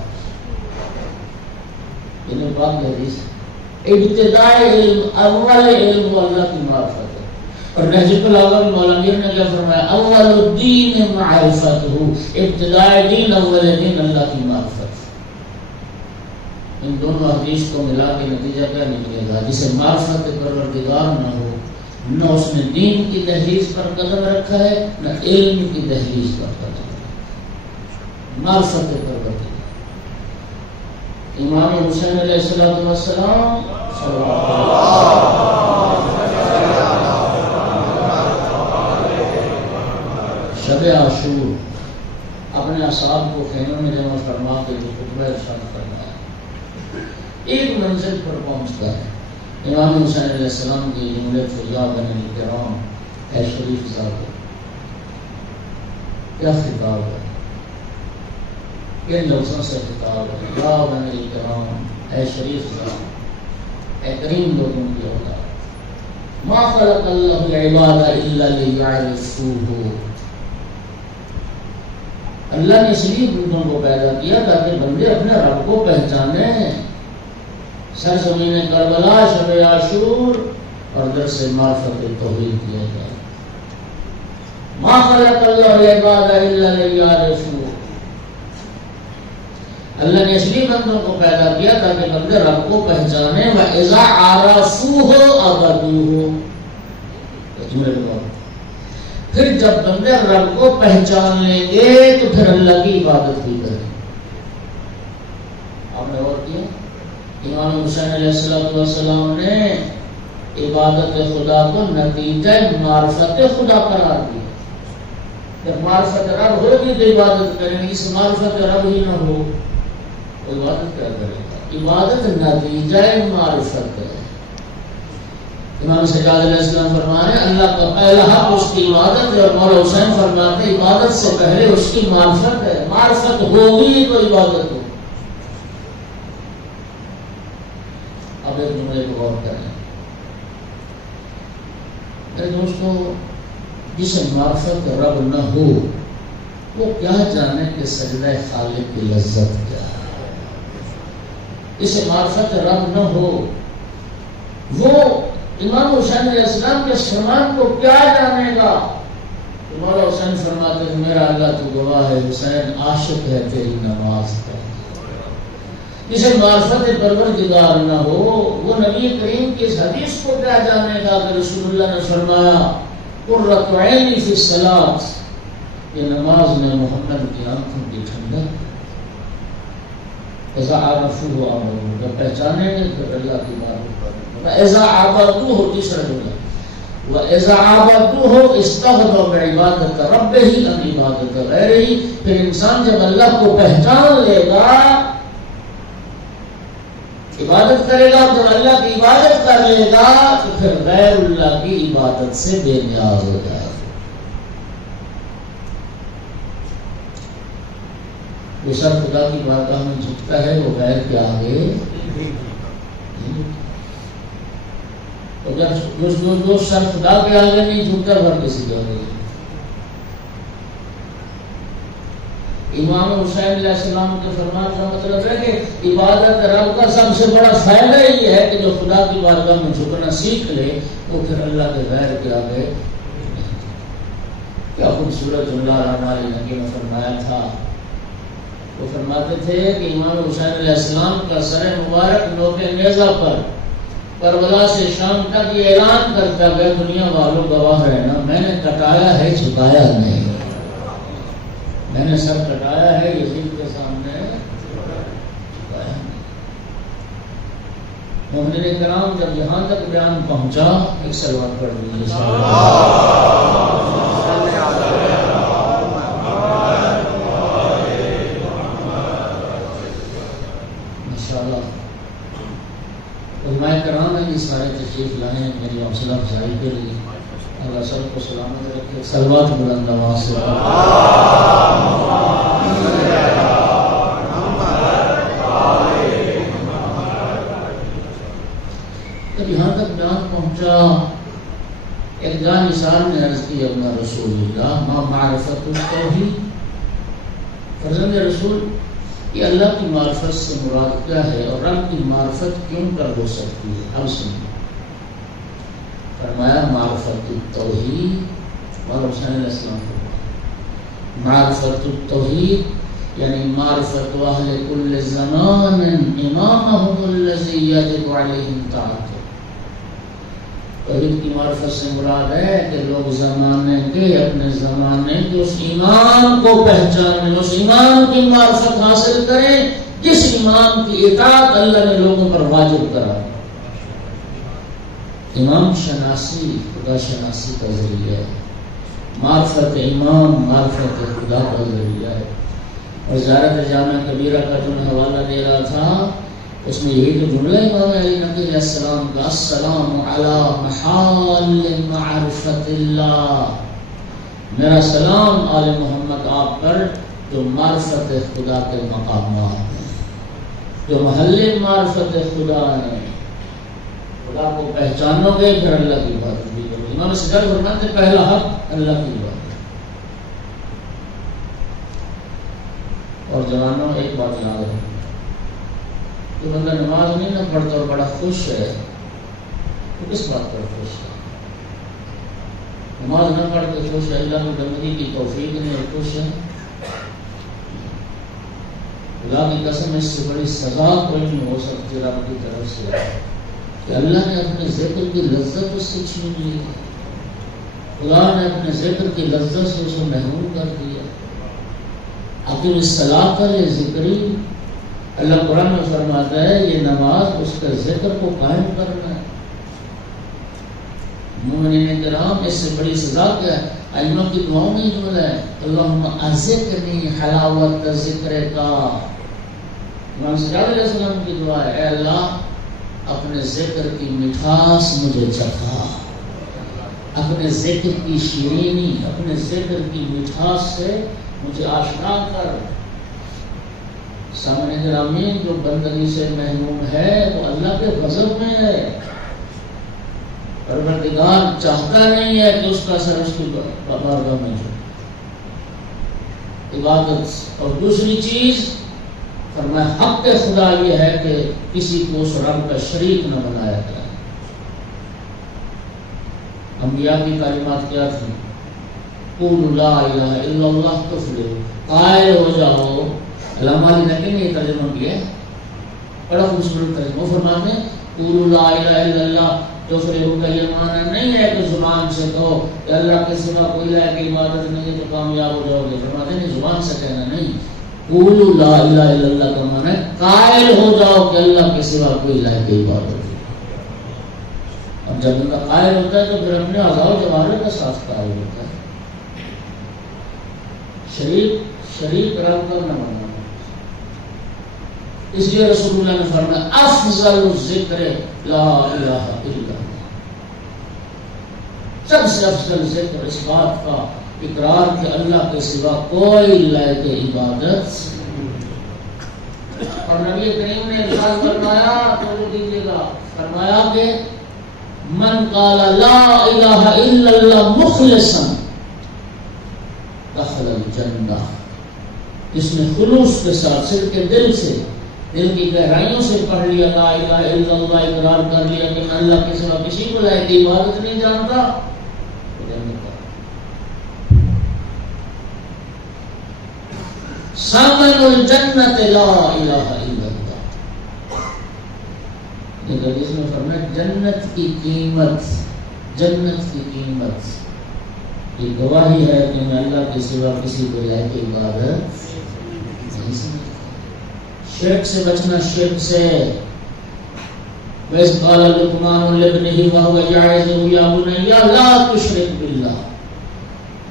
انہیں بات حدیث ابتدائی علم اول علم اللہ کی معرفت ہے. اور نہج البلاغہ میں مولانا میر نے کیا فرمایا اول الدین معرفتہ، ابتدائی دین اول دین اللہ کی معرفت. ان دونوں حدیث کو ملا کے نتیجہ کیا نکلے گا؟ جسے معرفت پروردگار نہ ہو، نہ اس نے دین کی دہلیز پر قدم رکھا ہے نہ علم کی دہلیز پر قدم رکھا ہے. معرفت پروردگار. امام حسین علیہ السلام صلی اللہ شب عاشور اپنے اصحاب کو خیموں میں جمع فرما کے جو خطبہ ارشاد کرنا ہے، ایک منزل پر پہنچتا ہے. امام حسین علیہ السلام کی جملے فیا بن الکرام، اے شریف ذات، کیا خطاب ہے، کن لفظوں سے خطاب ہے. یا بن الکرام، اے شریف ذات، اے کریم لوگوں کی اولاد. ما خلق اللہ العباد الا لیعرفوہ، اللہ نے اس لیے بندوں کو پیدا کیا تاکہ بندے اپنے رب کو پہچانے. سرزمین کربلا، شب عاشور اور درس معرفت توحید کیا جائے. ما خلق اللہ العباد الا لیعرفوہ، اللہ نے اس لیے بندوں کو پیدا کیا تاکہ بندے رب کو پہچانے. وَإِذَا عَرَفُوهُ عَبَدُوهُ، پھر جب بندے رب کو پہچان لیں گے تو پھر اللہ کی عبادت بھی کریں. آپ نے غور کیا امام حسین علیہ السلام نے عبادت خدا کو نتیجہ معرفت خدا قرار دیا. جب معرفت رب ہوگی تو عبادت کریں گے، اس معرفت رب ہی نہ ہو تو عبادت کیا کرے گا؟ عبادت نتیجہ معرفت ہے. امام سجاد علیہ السلام فرماتے ہیں اللہ کا پہلا حق اس کی عبادت ہے، اور مولا حسین فرماتے ہیں عبادت سے پہلے اس کی معرفت ہے. معرفت ہوگی تو عبادت ہو. اب ایک جملے کو غور کریں میرے دوستوں، جسے معرفت رب نہ ہو وہ کیا جانے کہ سجدہ خالق کی لذت کیا ہے. جسے معرفت رب نہ ہو وہ امام حسین علیہ السلام کے فرمان کو کیا جانے گا. مولا حسین فرماتے ہیں میرا اللہ تو گواہ ہے حسین عاشق ہے تیری نماز کا. جسے معرفت پروردگار نہ ہو وہ نبی کریم کی اس حدیث کو کیا جانے گا کہ رسول اللہ نے فرمایا قرۃ عینی فی الصلاۃ، یہ نماز میں محمد کی آنکھوں کی ٹھنڈک. اذا عرفوہ عبدوہ، جب پہچانیں گے تو اللہ کی معرفت کریں گے. اذا عبدوہ، تیسرا جملہ، وَإِذَا عَبَدُوهُ اسْتَغْنَوْا بِعِبَادَةِ رَبِّهِ عَنْ عِبَادَةِ غَيْرِهِ. پھر انسان جب اللہ کو پہچان لے گا، عبادت کرے گا تو اللہ کی عبادت کر لے گا تو پھر غیر اللہ کی عبادت سے بے نیاز ہو جائے گا. جو سر خدا کی بارگاہ میں جھکتا ہے وہ غیر کے آگے، جو سر خدا کے آگے نہیں جھکتا گھر کسی کے آگے. امام حسین علیہ السلام کے فرمان کا مطلب ہے کہ عبادت رب کا سب سے بڑا فائدہ یہ ہے کہ جو خدا کی بارگاہ میں جھکنا سیکھ لے وہ پھر اللہ کے غیر کے آگے. کیا خوبصورت جملہ رانا علی نبی نے فرمایا تھا. وہ فرماتے تھے کہ امام حسین علیہ السلام کا سر مبارک نوک نیزہ پر کربلا سے شام تک یہ اعلان کرتا ہے دنیا والوں گواہ رہنا میں نے کٹایا ہے جھکایا نہیں، میں نے سر کٹایا ہے یزید کے سامنے جھکایا نہیں. مومنین کرام جب یہاں تک بیان پہنچا ایک صلوات پڑھ لیجیے. ماشاءاللہ علماء کرام ہیں یہ سارے تشریف لائے ہیں میری حوصلہ افزائی کے لیے. اللہ سب کو سلامت رکھے. صلوات بلند آواز سے جب یہاں تک بیان پہنچا ایک جانثار نے عرض کی اپنا رسول اللہ ما معرفت التوحید. فرزند رسول یہ اللہ کی معرفت سے مراد کیا ہے اور رب کی معرفت کیوں کر ہو سکتی ہے؟ اب سنیں. فرمایا معرفت التوحید اور حسین علیہ السلام کو معرفت التوحید یعنی معرفت اہل کل زمان امامہم الذی یجب علیہم طاعتہ. توحید کی معرفت سے مراد ہے کہ لوگ زمانے کے اپنے زمانے کے اس ایمان کو پہچانیں، اس ایمان کی معرفت حاصل کریں جس ایمان کی اطاعت اللہ نے لوگوں پر واجب کرا. امام شناسی خدا شناسی کا ذریعہ ہے، معرفت امام معرفت خدا کا ذریعہ ہے. اور زیارت جامع کبیرہ کا جو میں حوالہ دے رہا تھا اس میں یہی تو جملہ امام علی نبی علیہ السلام کا السلام علی محال معرفت اللہ. میرا سلام آل محمد آپ پر جو معرفت خدا کے مقامات ہیں، جو محل معرفت خدا ہیں. خدا کو پہچانو گے پھر اللہ کی عبادت بھی کرو. امام سجاد فرماتے ہیں پہلا حق اللہ کی عبادت. اور جوانوں ایک بات یاد رکھو، جو بندہ نماز نہیں نہ پڑھتا اور بڑا خوش ہے تو کس بات پر خوش ہے؟ نماز نہ پڑھ کے خوش ہے، اللہ کو بندگی کی توفیق نہیں اور خوش ہے. اللہ کی قسم اس سے بڑی سزا کوئی نہیں ہو سکتی رب کی طرف سے کہ اللہ نے اپنے ذکر کی لذت اس سے چھین لی. خدا نے اپنے ذکر کی لذت سے اسے محروم کر دیا. اقیم الصلاۃ لذکری، اللہ قرآن میں فرماتا ہے یہ نماز اس کا ذکر کو قائم کرنا ہے۔ مومنین کرام اس سے بڑی سزا کیا ہے؟ ائمہ کی دعاؤں میں جملہ ہے اللہم اذقنی حلاوت ذکر کا۔ امام سجاد علیہ السلام کی دعا ہے اے اللہ اپنے ذکر کی مٹھاس مجھے چکھا، اپنے ذکر کی شیرینی، اپنے ذکر کی مٹھاس سے مجھے آشنا کر۔ سامنے گرامی جو بندگی سے محروم ہے وہ اللہ کے غضب میں ہے، پروردگار چاہتا نہیں ہے کہ اس کا سر اس کی بارگاہ میں جھکے۔ عبادت اور دوسری چیز فرمایا حق خدا یہ ہے کہ کسی کو اس رب کا شریک نہ بنایا جائے۔ انبیاء کی تعلیمات کیا تھی؟ قولوا لا الہ الا اللہ تفلحوا، قائل ہو جاؤ۔ علامہ علی نقی نے یہ ترجمہ کیا ہے، بڑا خوبصورت ترجمہ۔ فرماتے ہیں قولوا لا الہ الا اللہ تفلحوا کا یہ معنی نہیں ہے کہ زبان سے کہو کہ اللہ کے سوا کوئی الہ کی عبادت نہیں ہے تو کامیاب ہو جاؤ گے۔ فرماتے ہیں زبان سے کہنا نہیں، قولوا لا الہ الا اللہ کا معنی ہے قائل ہو جاؤ کہ اللہ کے سوا کوئی الہ کی عبادت نہیں۔ اب جب بندہ قائل ہوتا ہے تو پھر اپنے اعضاء و جوارح کا ساتھ قائل ہوتا ہے۔ شریک رب کا نہ بننا۔ اس لیے رسول اللہ نے فرمایا افضل الذکر لا الہ الا اللہ، سب سے افضل ذکر اس بات کا اقرار کہ اللہ کے سوا کوئی لائق عبادت۔ اور نبی کریم نے ارشاد فرمایا، توجہ دیجیے گا، فرمایا کہ من قال لا الہ الا اللہ مخلصا دخل الجنہ، جس نے خلوص کے ساتھ صدق کے دل سے، دل کی گہرائیوں سے پڑھ لیا لا الہ الا اللہ، اقرار کر لیا کہ میں اللہ کے سوا کسی کو لائق عبادت نہیں جانتا، سامن الجنت لا الہ الا اللہ۔ یہ حدیث میں فرمایا جنت کی قیمت، جنت کی قیمت یہ گواہی ہے کہ میں اللہ کے سوا کسی کو لائق عبادت نہیں سمجھتا۔ شرک سے بچنا، شرک سے۔ وَإِذْ قَالَ لُقْمَانُ لِابْنِهِ وَهُوَ يَعِظُهُ يَا بُنَيَّ لَا تُشْرِكْ بِاللَّهِ۔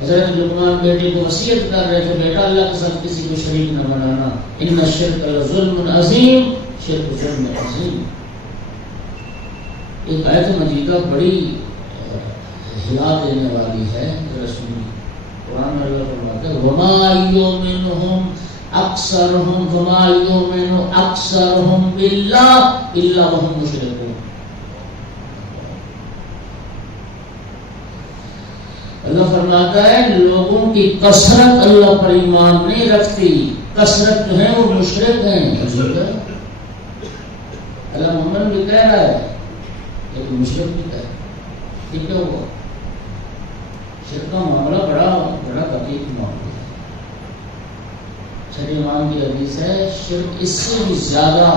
حضرت لقمان بیٹے کو وصیت کر رہے تھے بیٹا اللہ کے ساتھ کسی کو شریک نہ بنانا، ان الشرک لظلم عظیم، شرک ظلم عظیم۔ ایک آیت مجیدہ بڑی ہلا دینے والی ہے، رسول قرآن میں اللہ فرماتا ہے وَمَا يُؤْمِنُهُمْ اکثرهم وما یؤمن اکثرهم باللہ الا وهم مشرکون۔ اللہ فرماتا ہے لوگوں کی کثرت اللہ پر ایمان نہیں رکھتی، کثرت جو ہے وہ مشرک ہیں۔ اللہ محمد بھی کہہ رہا ہے لیکن مشرک بھی کہہ رہا ہے، ٹھیک ہے؟ وہ شرک کا معاملہ بڑا دقیق معاملہ ہے۔ امام کی حدیث ہے شرک اس سے بھی زیادہ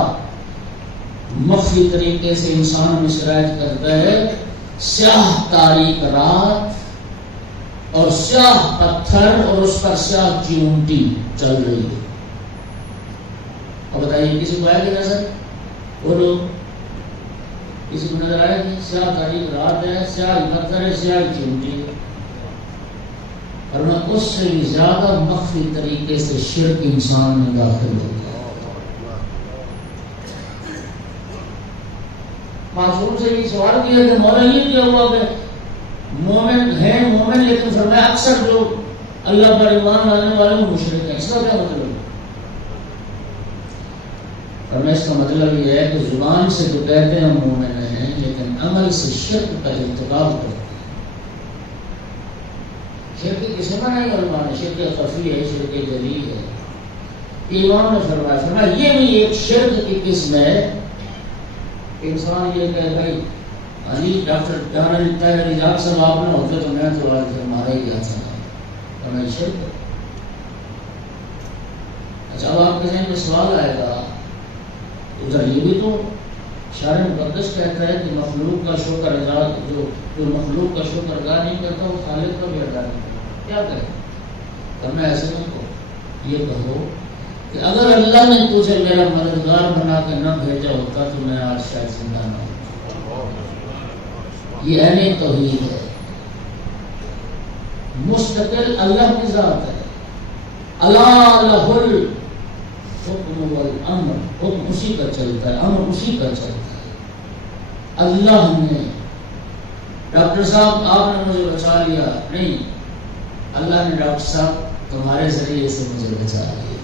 مخفی طریقے سے انسان میں شرائط کرتا ہے۔ سیاہ تاریک رات اور سیاہ پتھر اور اس پر سیاہ چیونٹی چل رہی ہے، اور بتائیے کسی کو آئے گی نظر؟ وہ لوگ کسی کو نظر آئے گی؟ سیاہ تاریک رات ہے، سیاہ پتھر ہے، سیاہ چیونٹی ہے، اور میں اس سے بھی زیادہ مخفی طریقے سے شرک انسان میں داخل ہوتا ہے۔ معصوم سے یہ سوال کیا کہ مولا یہ کیا ہوا کہ مومن ہیں مومن لیکن فرمایا اکثر جو اللہ پر ایمان لانے والے وہ مشرک ہیں، اس کا کیا مطلب ہے؟ فرمایا اس کا مطلب یہ ہے کہ زبان سے تو کہتے ہیں مومن ہیں لیکن عمل سے شرک کا ارتکاب کرتے ہیں۔ شرک کسی میں نہیں علماء نے، شرک خفی ہے، شرک جلی ہے۔ امام نے فرمایا یہ بھی ایک شرک کی قسم ہے۔ انسان یہ کہ بھائی علی ڈاکٹر جانا لکھتا ہے نجات صاحب آپ نے ہوتے تو میں تو آج مارا ہی گیا تھا، فرمایا شرک۔ اچھا اب آپ کے ذہن میں سوال آئے گا ادھر یہ بھی تو شارع مقدس کہتا ہے کہ مخلوق کا شکر ادا جو مخلوق کا شکر ادا نہیں کرتا وہ خالق کا بھی ادا نہیں کرتا، کیا کرے؟ میں ایسے نہ کہو، یہ کہو کہ اگر اللہ نے تجھے میرا مددگار بنا کے نہ بھیجا ہوتا تو میں آج شاید زندہ نہ ہوتا۔ یہ عین توحید ہے، مستقل اللہ کی ذات ہے۔ الا لہ الحکم والامر، حکم اسی کا چلتا ہے، امر اسی کا چلتا ہے۔ اللہ نے، ڈاکٹر صاحب آپ نے مجھے بچا لیا نہیں، اللہ نے ڈاکٹر صاحب تمہارے ذریعے سے مجھے بچا لیا۔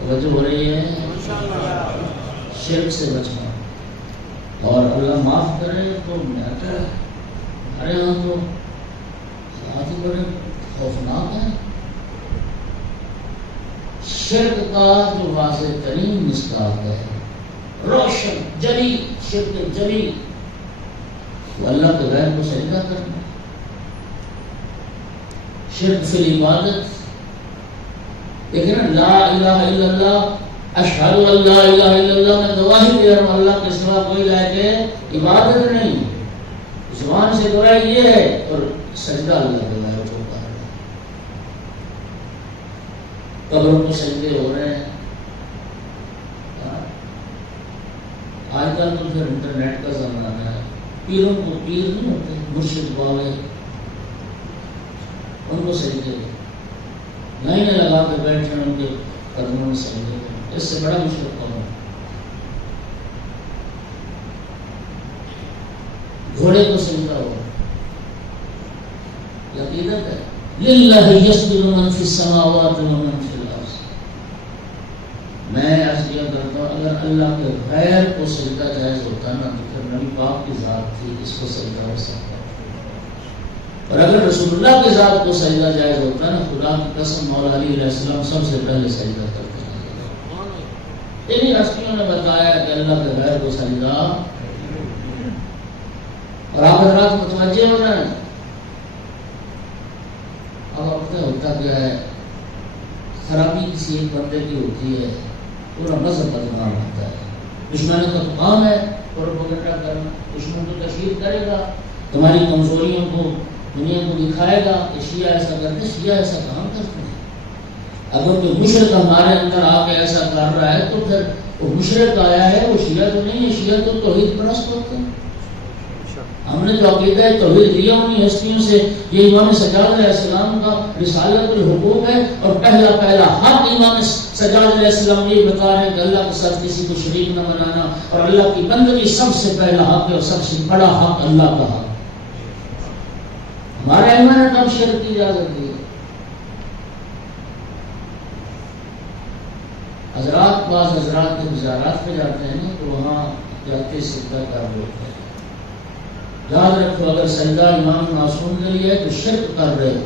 توجہ ہو رہی ہے؟ شرک سے بچنا، اور اللہ معاف کرے تو ہمارے یہاں تو حالات بڑے خوفناک ہیں۔ شرک کا جو واضح ترین مصداق ہے، روشن جلی شرک جلی، وہ اللہ کے غیر کو سجدہ کرنا، شرک فی العبادت۔ دیکھیں نا، لا الہ الا اللہ، اشہد ان لا الہ الا اللہ، میں گواہی دے رہا ہوں اللہ کے سوا کوئی لائق عبادت نہیں، زبان سے گواہی یہ ہے، اور سجدہ اللہ کے غیر کو کر رہا ہے۔ قبروں کو سجدے ہو رہے ہیں۔ آج کل تو پھر انٹرنیٹ کا زمانہ ہے، پیروں کو پیر نہیں ہوتے، مرشد والے، ان کو سجدے لائنیں لگا کے بیٹھے ہیں، ان کے قدموں میں سجدے، اس سے بڑا مشکل کام ہے۔ گھوڑے کو سجدہ ہو، عقیدت ہے، للہ یسجد من فی السماوات ومن فی الارض۔ میں عرض کیا کرتا ہوں، اگر اللہ کے غیر کو سجدہ جائز ہوتا نا تو پھر نبی پاک کی ذات تھی، اس کو سجدہ ہو سکتا، اور اگر رسول اللہ کی ذات کو سجدہ جائز ہوتا نا، خدا کی قسم مولا علی علیہ السلام سب سے پہلے سجدہ کرتے ہیں۔ انہی ہستیوں نے بتایا کہ اللہ کے غیر کو سجدہ، اور آپ حضرات متوجہ ہو رہے ہیں۔ اب وقت ہوتا کیا ہے، خرابی کسی ایک بندے کی ہوتی ہے، پورا مذہب بدنام ہوتا ہے۔ دشمنوں کا تو کام ہے پروپیگنڈا کرنا، دشمن کو تشہیر کرے گا، تمہاری کمزوریوں کو دنیا کو دکھائے گا کہ شیعہ ایسا کرتے، شیعہ ایسا کام کرتے ہیں۔ اگر کوئی مشرک ہمارے اندر آ کے ایسا کر رہا ہے تو پھر وہ مشرک آیا ہے، وہ شیعہ تو نہیں ہے، شیعہ تو توحید پرست ہوتے ہیں۔ ہم نے جو عقیدہ توحید لیا انہیں ہستیوں سے، یہ امام سجاد علیہ السلام کا رسالت الحقوق ہے، اور پہلا حق امام سجاد علیہ السلام یہ بتا رہے ہیں کہ اللہ کے ساتھ کسی کو شریک نہ بنانا، اور اللہ کی بندگی سب سے پہلا حق ہے، اور سب سے بڑا حق اللہ کا حق۔ ہمارے ایمان نے کب شرک کی اجازت دی؟ حضرات، بعض حضرات کے مزارات پہ جاتے ہیں تو وہاں جاتے سجدہ کر لیتے ہیں۔ یاد رکھو، اگر سجدہ امام معصوم کے لیے ہے تو شرک کر رہے ہو،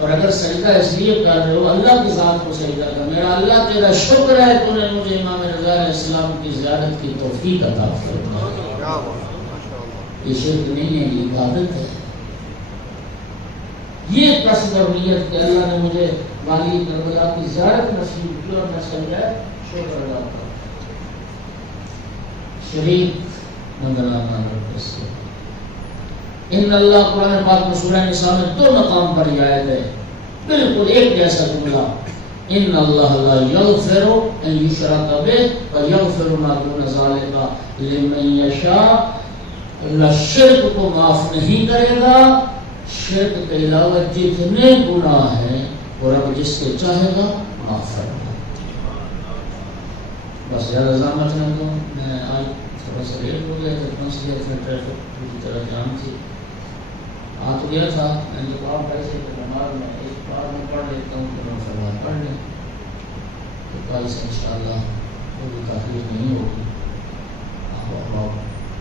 اور اگر سجدہ اس لیے کر رہے ہو اللہ کی ذات کو سجدہ کر، میرا اللہ تیرا شکر ہے تو نے مجھے امام رضا علیہ السلام کی زیارت کی توفیق عطا فرمائی۔ یہ شرک نہیں ہے، یہ عبادت ہے۔ یہ قصد اور نیت کہ اللہ نے مجھے والی کربلا کی زیارت نصیب کی اور میں سجدہ شکر ادا کروں، شریک نہ بنانا رب سے۔ ان اللہ قرآن پاک میں سورہ نساء میں 2 مقام پر یہ آیت ہے، بالکل ایک جیسا جملہ، ان اللہ لا یغفر ان یشرک بہ ویغفر ما دون ذلک لمن یشاء۔ اللہ شرک کو معاف نہیں کرے گا، شرک کے علاوہ جتنے گناہ ہیں وہ رب جس کے چاہے گا معاف فرمائے گا۔ بس زیادہ زحمت نہ دو، میں آج تھوڑا سا لیٹ ہو گیا تھا، پہنچ گیا تھا، ٹریفک پوری طرح جام تھی، آ تو گیا تھا، میں نے کہا پیسے کے بیمار میں ایک بار میں پڑھ لیتا ہوں تو فرمان پڑھ لیں، تو کل سے انشاءاللہ کوئی تاخیر نہیں ہوگی، آپ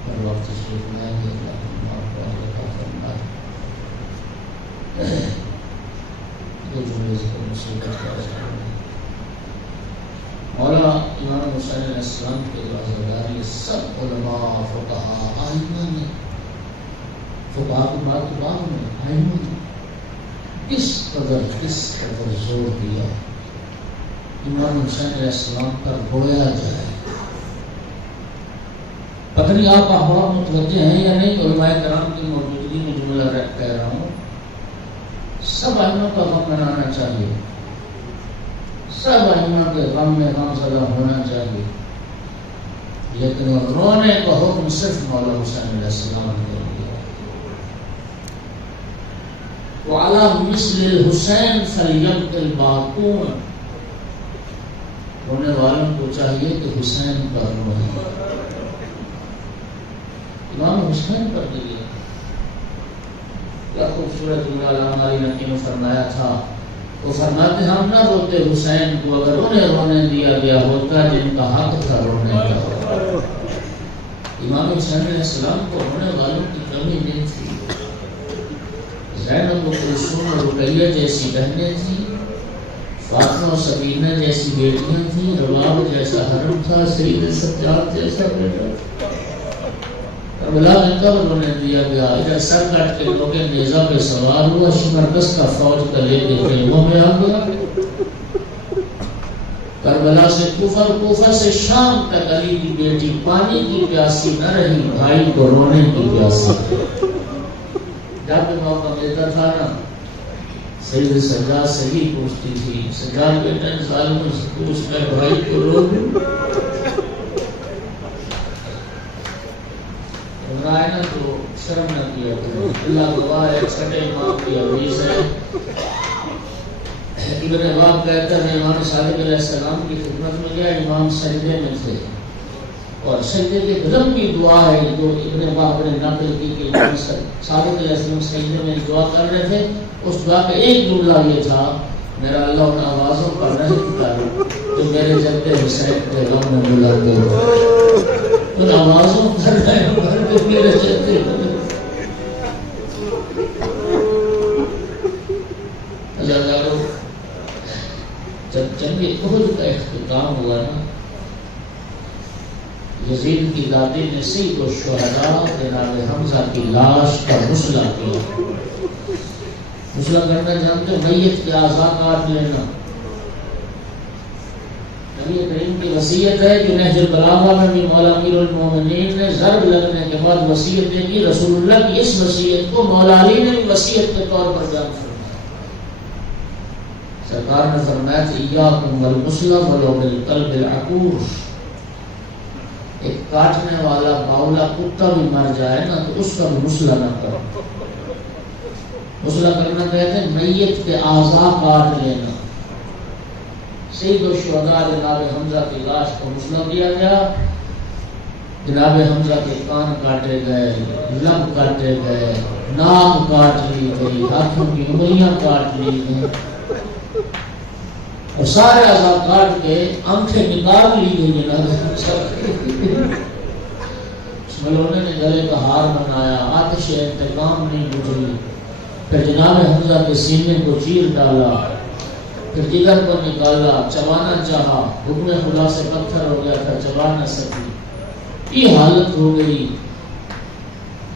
ہر وقت تشریف لائیں گے، آپ کو اللہ کا فرمان دو جملے سے مصیبت کا اظہار ہے۔ مولا امام حسین علیہ السلام کے عزاداری سب علماء، فقہاء، ائمہ نے، فقہاء کی بات کے بعد میں ائمہ نے کس قدر زور دیا امام حسین علیہ السلام پر بویا جائے۔ پتہ نہیں آپ احباب متوجہ ہیں یا نہیں، علماء کرام کی موجودگی میں جملہ کہہ رہا ہوں، سب ائمہ کا حق منانا چاہیے، سب ائمہ کے غم میں غم زدہ ہونا چاہیے، لیکن رونے کا حکم صرف مولا حسین علیہ السلام نے دیا۔ وَعَلَى مِثْلِ الْحُسَيْنِ فَلْيَبْكِ الْبَاكُونَ، رونے والوں کو چاہیے کہ حسین پر روئیں۔ امام حسین پر دیا کیا خوبصورت مولا ہماری نبی نے فرمایا تھا، وہ فرماتے ہم نہ روتے حسین کو اگر انہیں رونے دیا گیا ہوتا جن کا حق تھا رونے کا۔ امام حسین علیہ السلام کو رونے والوں کی کمی نہیں تھی۔ زینب و کلثوم و رقیہ جیسی بہنیں تھیں، فاطمہ و سکینہ جیسی بیٹیاں تھیں، رباب جیسا حرم تھا، سید سجاد جیسا بیٹا تھا۔ کربلا میں کب رونے دیا گیا؟ ادھر سر کٹ کے لوگ نیزہ پہ سوار ہوا، شمرکس کا فوج کا لے کے خیموں میں آ گیا۔ کربلا سے کوفہ سے شام تک علی کی بیٹی پانی کی پیاسی نہ رہی، بھائی کو رونے کی پیاسی۔ جب بھی موقع ملتا تھا نا، سید سجاد سے ہی پوچھتی تھی، سجاد بیٹا ان ظالموں سے پوچھ میں بھائی کو رو دوں؟ رائے نہ تو شرم نہ کیا کرو، اللہ گواہ ہے، چھٹے امام کی حدیث ہے۔ ابن وہب کہتا ہے امام صادق علیہ السلام کی خدمت میں گیا، امام سجدے میں تھے اور سجدے کے قدم کی دعا ہے جو ابن وہب نے نقل کی کہ امام صادق علیہ السلام سجدے میں دعا کر رہے تھے۔ اس دعا کا ایک جملہ یہ تھا، میرا اللہ ان آوازوں پر رحم کر جو میرے جد حسین کے غم میں بلاتے ہو، ان آوازوں پر رحم کر جو میرے جد جب جنگ احد کا اختتام ہوا نا، یزید کی دادی نے سید الشہداء جناب حمزہ کی لاش کا غسلہ کیا۔ غسلہ کرنا جانتے میت کے اعضاء کاٹ لینا۔ نبی کریم کی وصیت ہے کہ نہج البلاغہ میں بھی مولا امیر المومنین نے ضرب لگنے کے بعد وصیت دے دی، رسول اللہ کی اس وصیت کو مولا علی نے بھی وصیت کے طور پر بیان فرمایا۔ سرکار نے فرمایا کہ ایاکم والمسلم ولو بالقلب العقور، ایک کاٹنے والا باولا کتا بھی مر جائے نا تو اس کا بھی مسلح نہ کرو۔ مسلح کرنا کہتے ہیں میت کے اعضاء کاٹ لینا۔ سید الشہداء جناب حمزہ کی لاش کو مسلح کیا گیا، جناب حمزہ کے کان کاٹے گئے، لب کاٹے گئے، ناک کاٹ لی گئی، ہاتھوں کی انگلیاں کاٹ لی گئی اور سارے اعضاء کاٹ کے آنکھیں نکال لی گئی جناب حمزہ کی۔ ملونے نے گلے کا ہار بنایا، آتش انتقام نہیں بجھی، پھر جناب حمزہ کے سینے کو چیر ڈالا، پھر جگر کو نکالا، چبانا چاہا، حکم خدا سے پتھر ہو گیا تھا، چبا نہ سکی۔ یہ حالت ہو گئی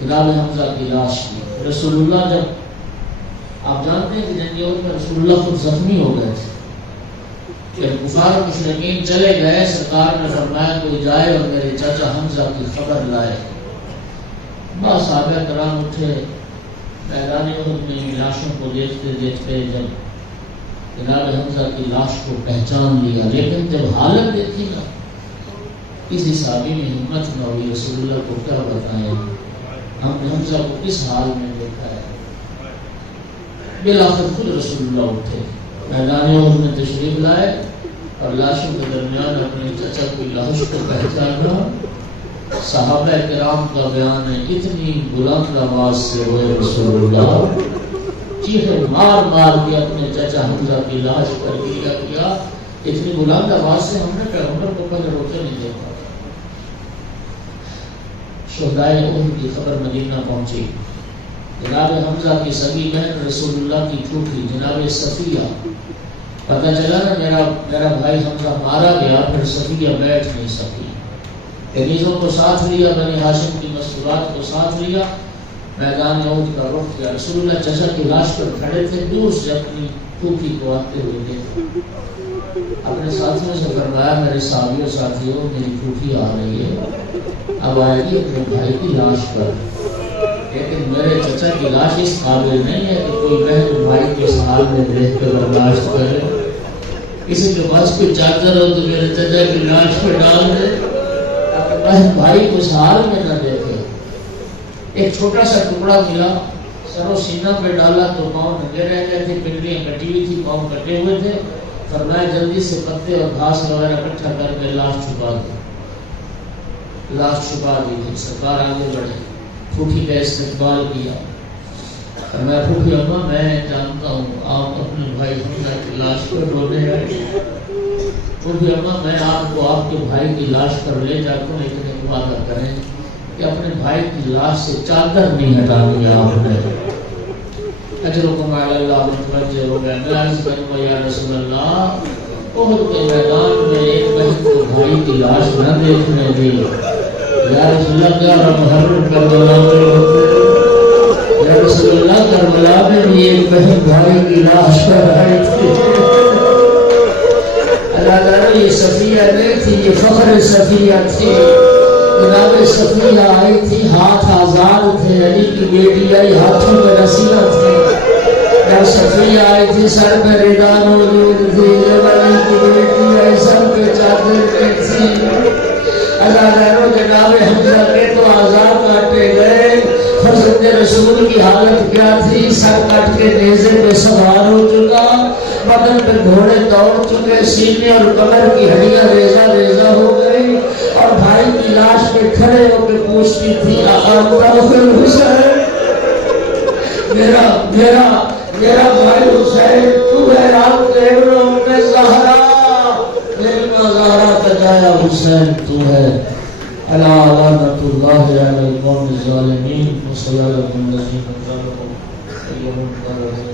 جناب حمزہ کی لاش کی۔ رسول اللہ جب آپ جانتے ہیں کہ جنگیوں میں رسول اللہ خود زخمی ہو گئے تھے، پھر کفار مشرکین چلے گئے، سرکار نے فرمایا کوئی جائے اور میرے چاچا حمزہ کی خبر لائے۔ بس صحابہ کرام اٹھے، میدان احد میں لاشوں کو دیکھتے دیکھتے جب جناب حمزہ کی لاش کو پہچان لیا، لیکن جب حالت دیکھی نا کسی صحابی میں ہمت نہ ہوئی، رسول اللہ کو کیا بتائیں ہم نے حمزہ کو کس حال میں دیکھا ہے۔ بالآخر خود رسول اللہ اٹھے، میدان احد میں تشریف لائے اور لاشوں کے درمیان اپنے چچا کی لاش کو پہچانا۔ صحابہ کرام کا بیان ہے اتنی بلند آواز سے ہوئے رسول اللہ چیخیں مار مار کے اپنے چچا حمزہ کی لاش پر گریا کیا۔ اتنی بلند آواز سے ہم نے پیغمبر کو پہلے روتے نہیں دیکھا۔ شہدائے احد کی خبر مدینہ پہنچی، جناب حمزہ کی سگی بہن رسول اللہ کی پھوپھی جناب صفیہ، پتہ چلا نا میرا بھائی حمزہ مارا گیا، پھر صفیہ بیٹھ نہیں سکی، کنیزوں کو ساتھ لیا، بنی ہاشم کی مستورات کو ساتھ لیا، میدان احد کا رخ کیا۔ رسول اللہ چچا کی لاش پر کھڑے تھے، دور سے اپنی پھوپھی کو آتے ہوئے دیکھا، اپنے ساتھیوں سے فرمایا میرے ساتھیوں میری پھوپھی آ رہی ہے، اب آئے گی اپنے بھائی کی لاش پر، لیکن میرے چچا کی لاش اس قابل نہیں ہے کہ کوئی بہن بھائی کے حال میں دیکھ کر برداشت کرے، کسی کے پاس کوئی چادر ہو تو میرے چچا کی لاش پہ ڈال دے تاکہ بہن بھائی کو اس حال میں نہ دیکھے۔ ایک چھوٹا سا ٹکڑا ملا، سر و سینہ پہ ڈالا تو پاؤں ننگے رہ گئے تھے، پنڈلیاں کٹی ہوئی تھی، پاؤں کٹے ہوئے تھے۔ فرمایا جلدی سے پتے اور گھاس وغیرہ اکٹھا کر کے لاش چھپا دی۔ لاش چھپا دی تھی، سرکار آگے بڑھے، پھوپھی کا استقبال کیا۔ میں پھوپھی اماں میں جانتا ہوں آپ اپنے بھائی حمزہ کی لاش کو ڈھونے آئے۔ پھوپھی اماں میں آپ کو آپ کے بھائی کی لاش پر لے جا کر لیکن ایک وعدہ کریں کہ اپنے بھائی کی لاش سے چادر نہیں ہٹانی ہے آپ نے۔ اجرکم علی اللہ متوجہ ہو گیا۔ میں عرض کروں یا رسول اللہ، احد کے میدان میں ایک بہن کو بھائی کی لاش نہ دیکھنے دی، یا رسول اللہ کیا محرم کربلا میں ہوتے، یا رسول اللہ کربلا میں بھی ایک بہن بھائی کی لاش پر آئی تھی۔ اللہ تعالیٰ یہ صفیہ نہیں تھی، یہ فخر صفیہ تھی۔ جناب صفیہ آئی تھی، ہاتھ آزاد تھے، علی کی بیٹی آئی ہاتھوں میں رسیلہ تھے۔ جب صفیہ آئی تھی سر میں ردا موجود تھی، جب علی کی بیٹی آئی سر پہ چادر پہ تھی۔ اللہ تعالیٰ جناب حمزہ کے تو آزاد کاٹے گئے، حضرت رسول کی حالت کیا تھی؟ سر کٹ کے نیزے پہ سوار ہو چکا، بدن پہ گھوڑے دوڑ چکے، سینے اور کمر کی ہڈیاں ریزہ ریزہ ہو گئی، اور بھائی کی لاش پہ کھڑے ہو کے پوچھتی تھی آقا حسین، میرا بھائی حسین تو ہے رات کے ابروں میں زہرا، علم زہرا تجایا حسین تو ہے۔ الا لعنت اللہ علی القوم الظالمین وصلی اللہ علیہ وسلم۔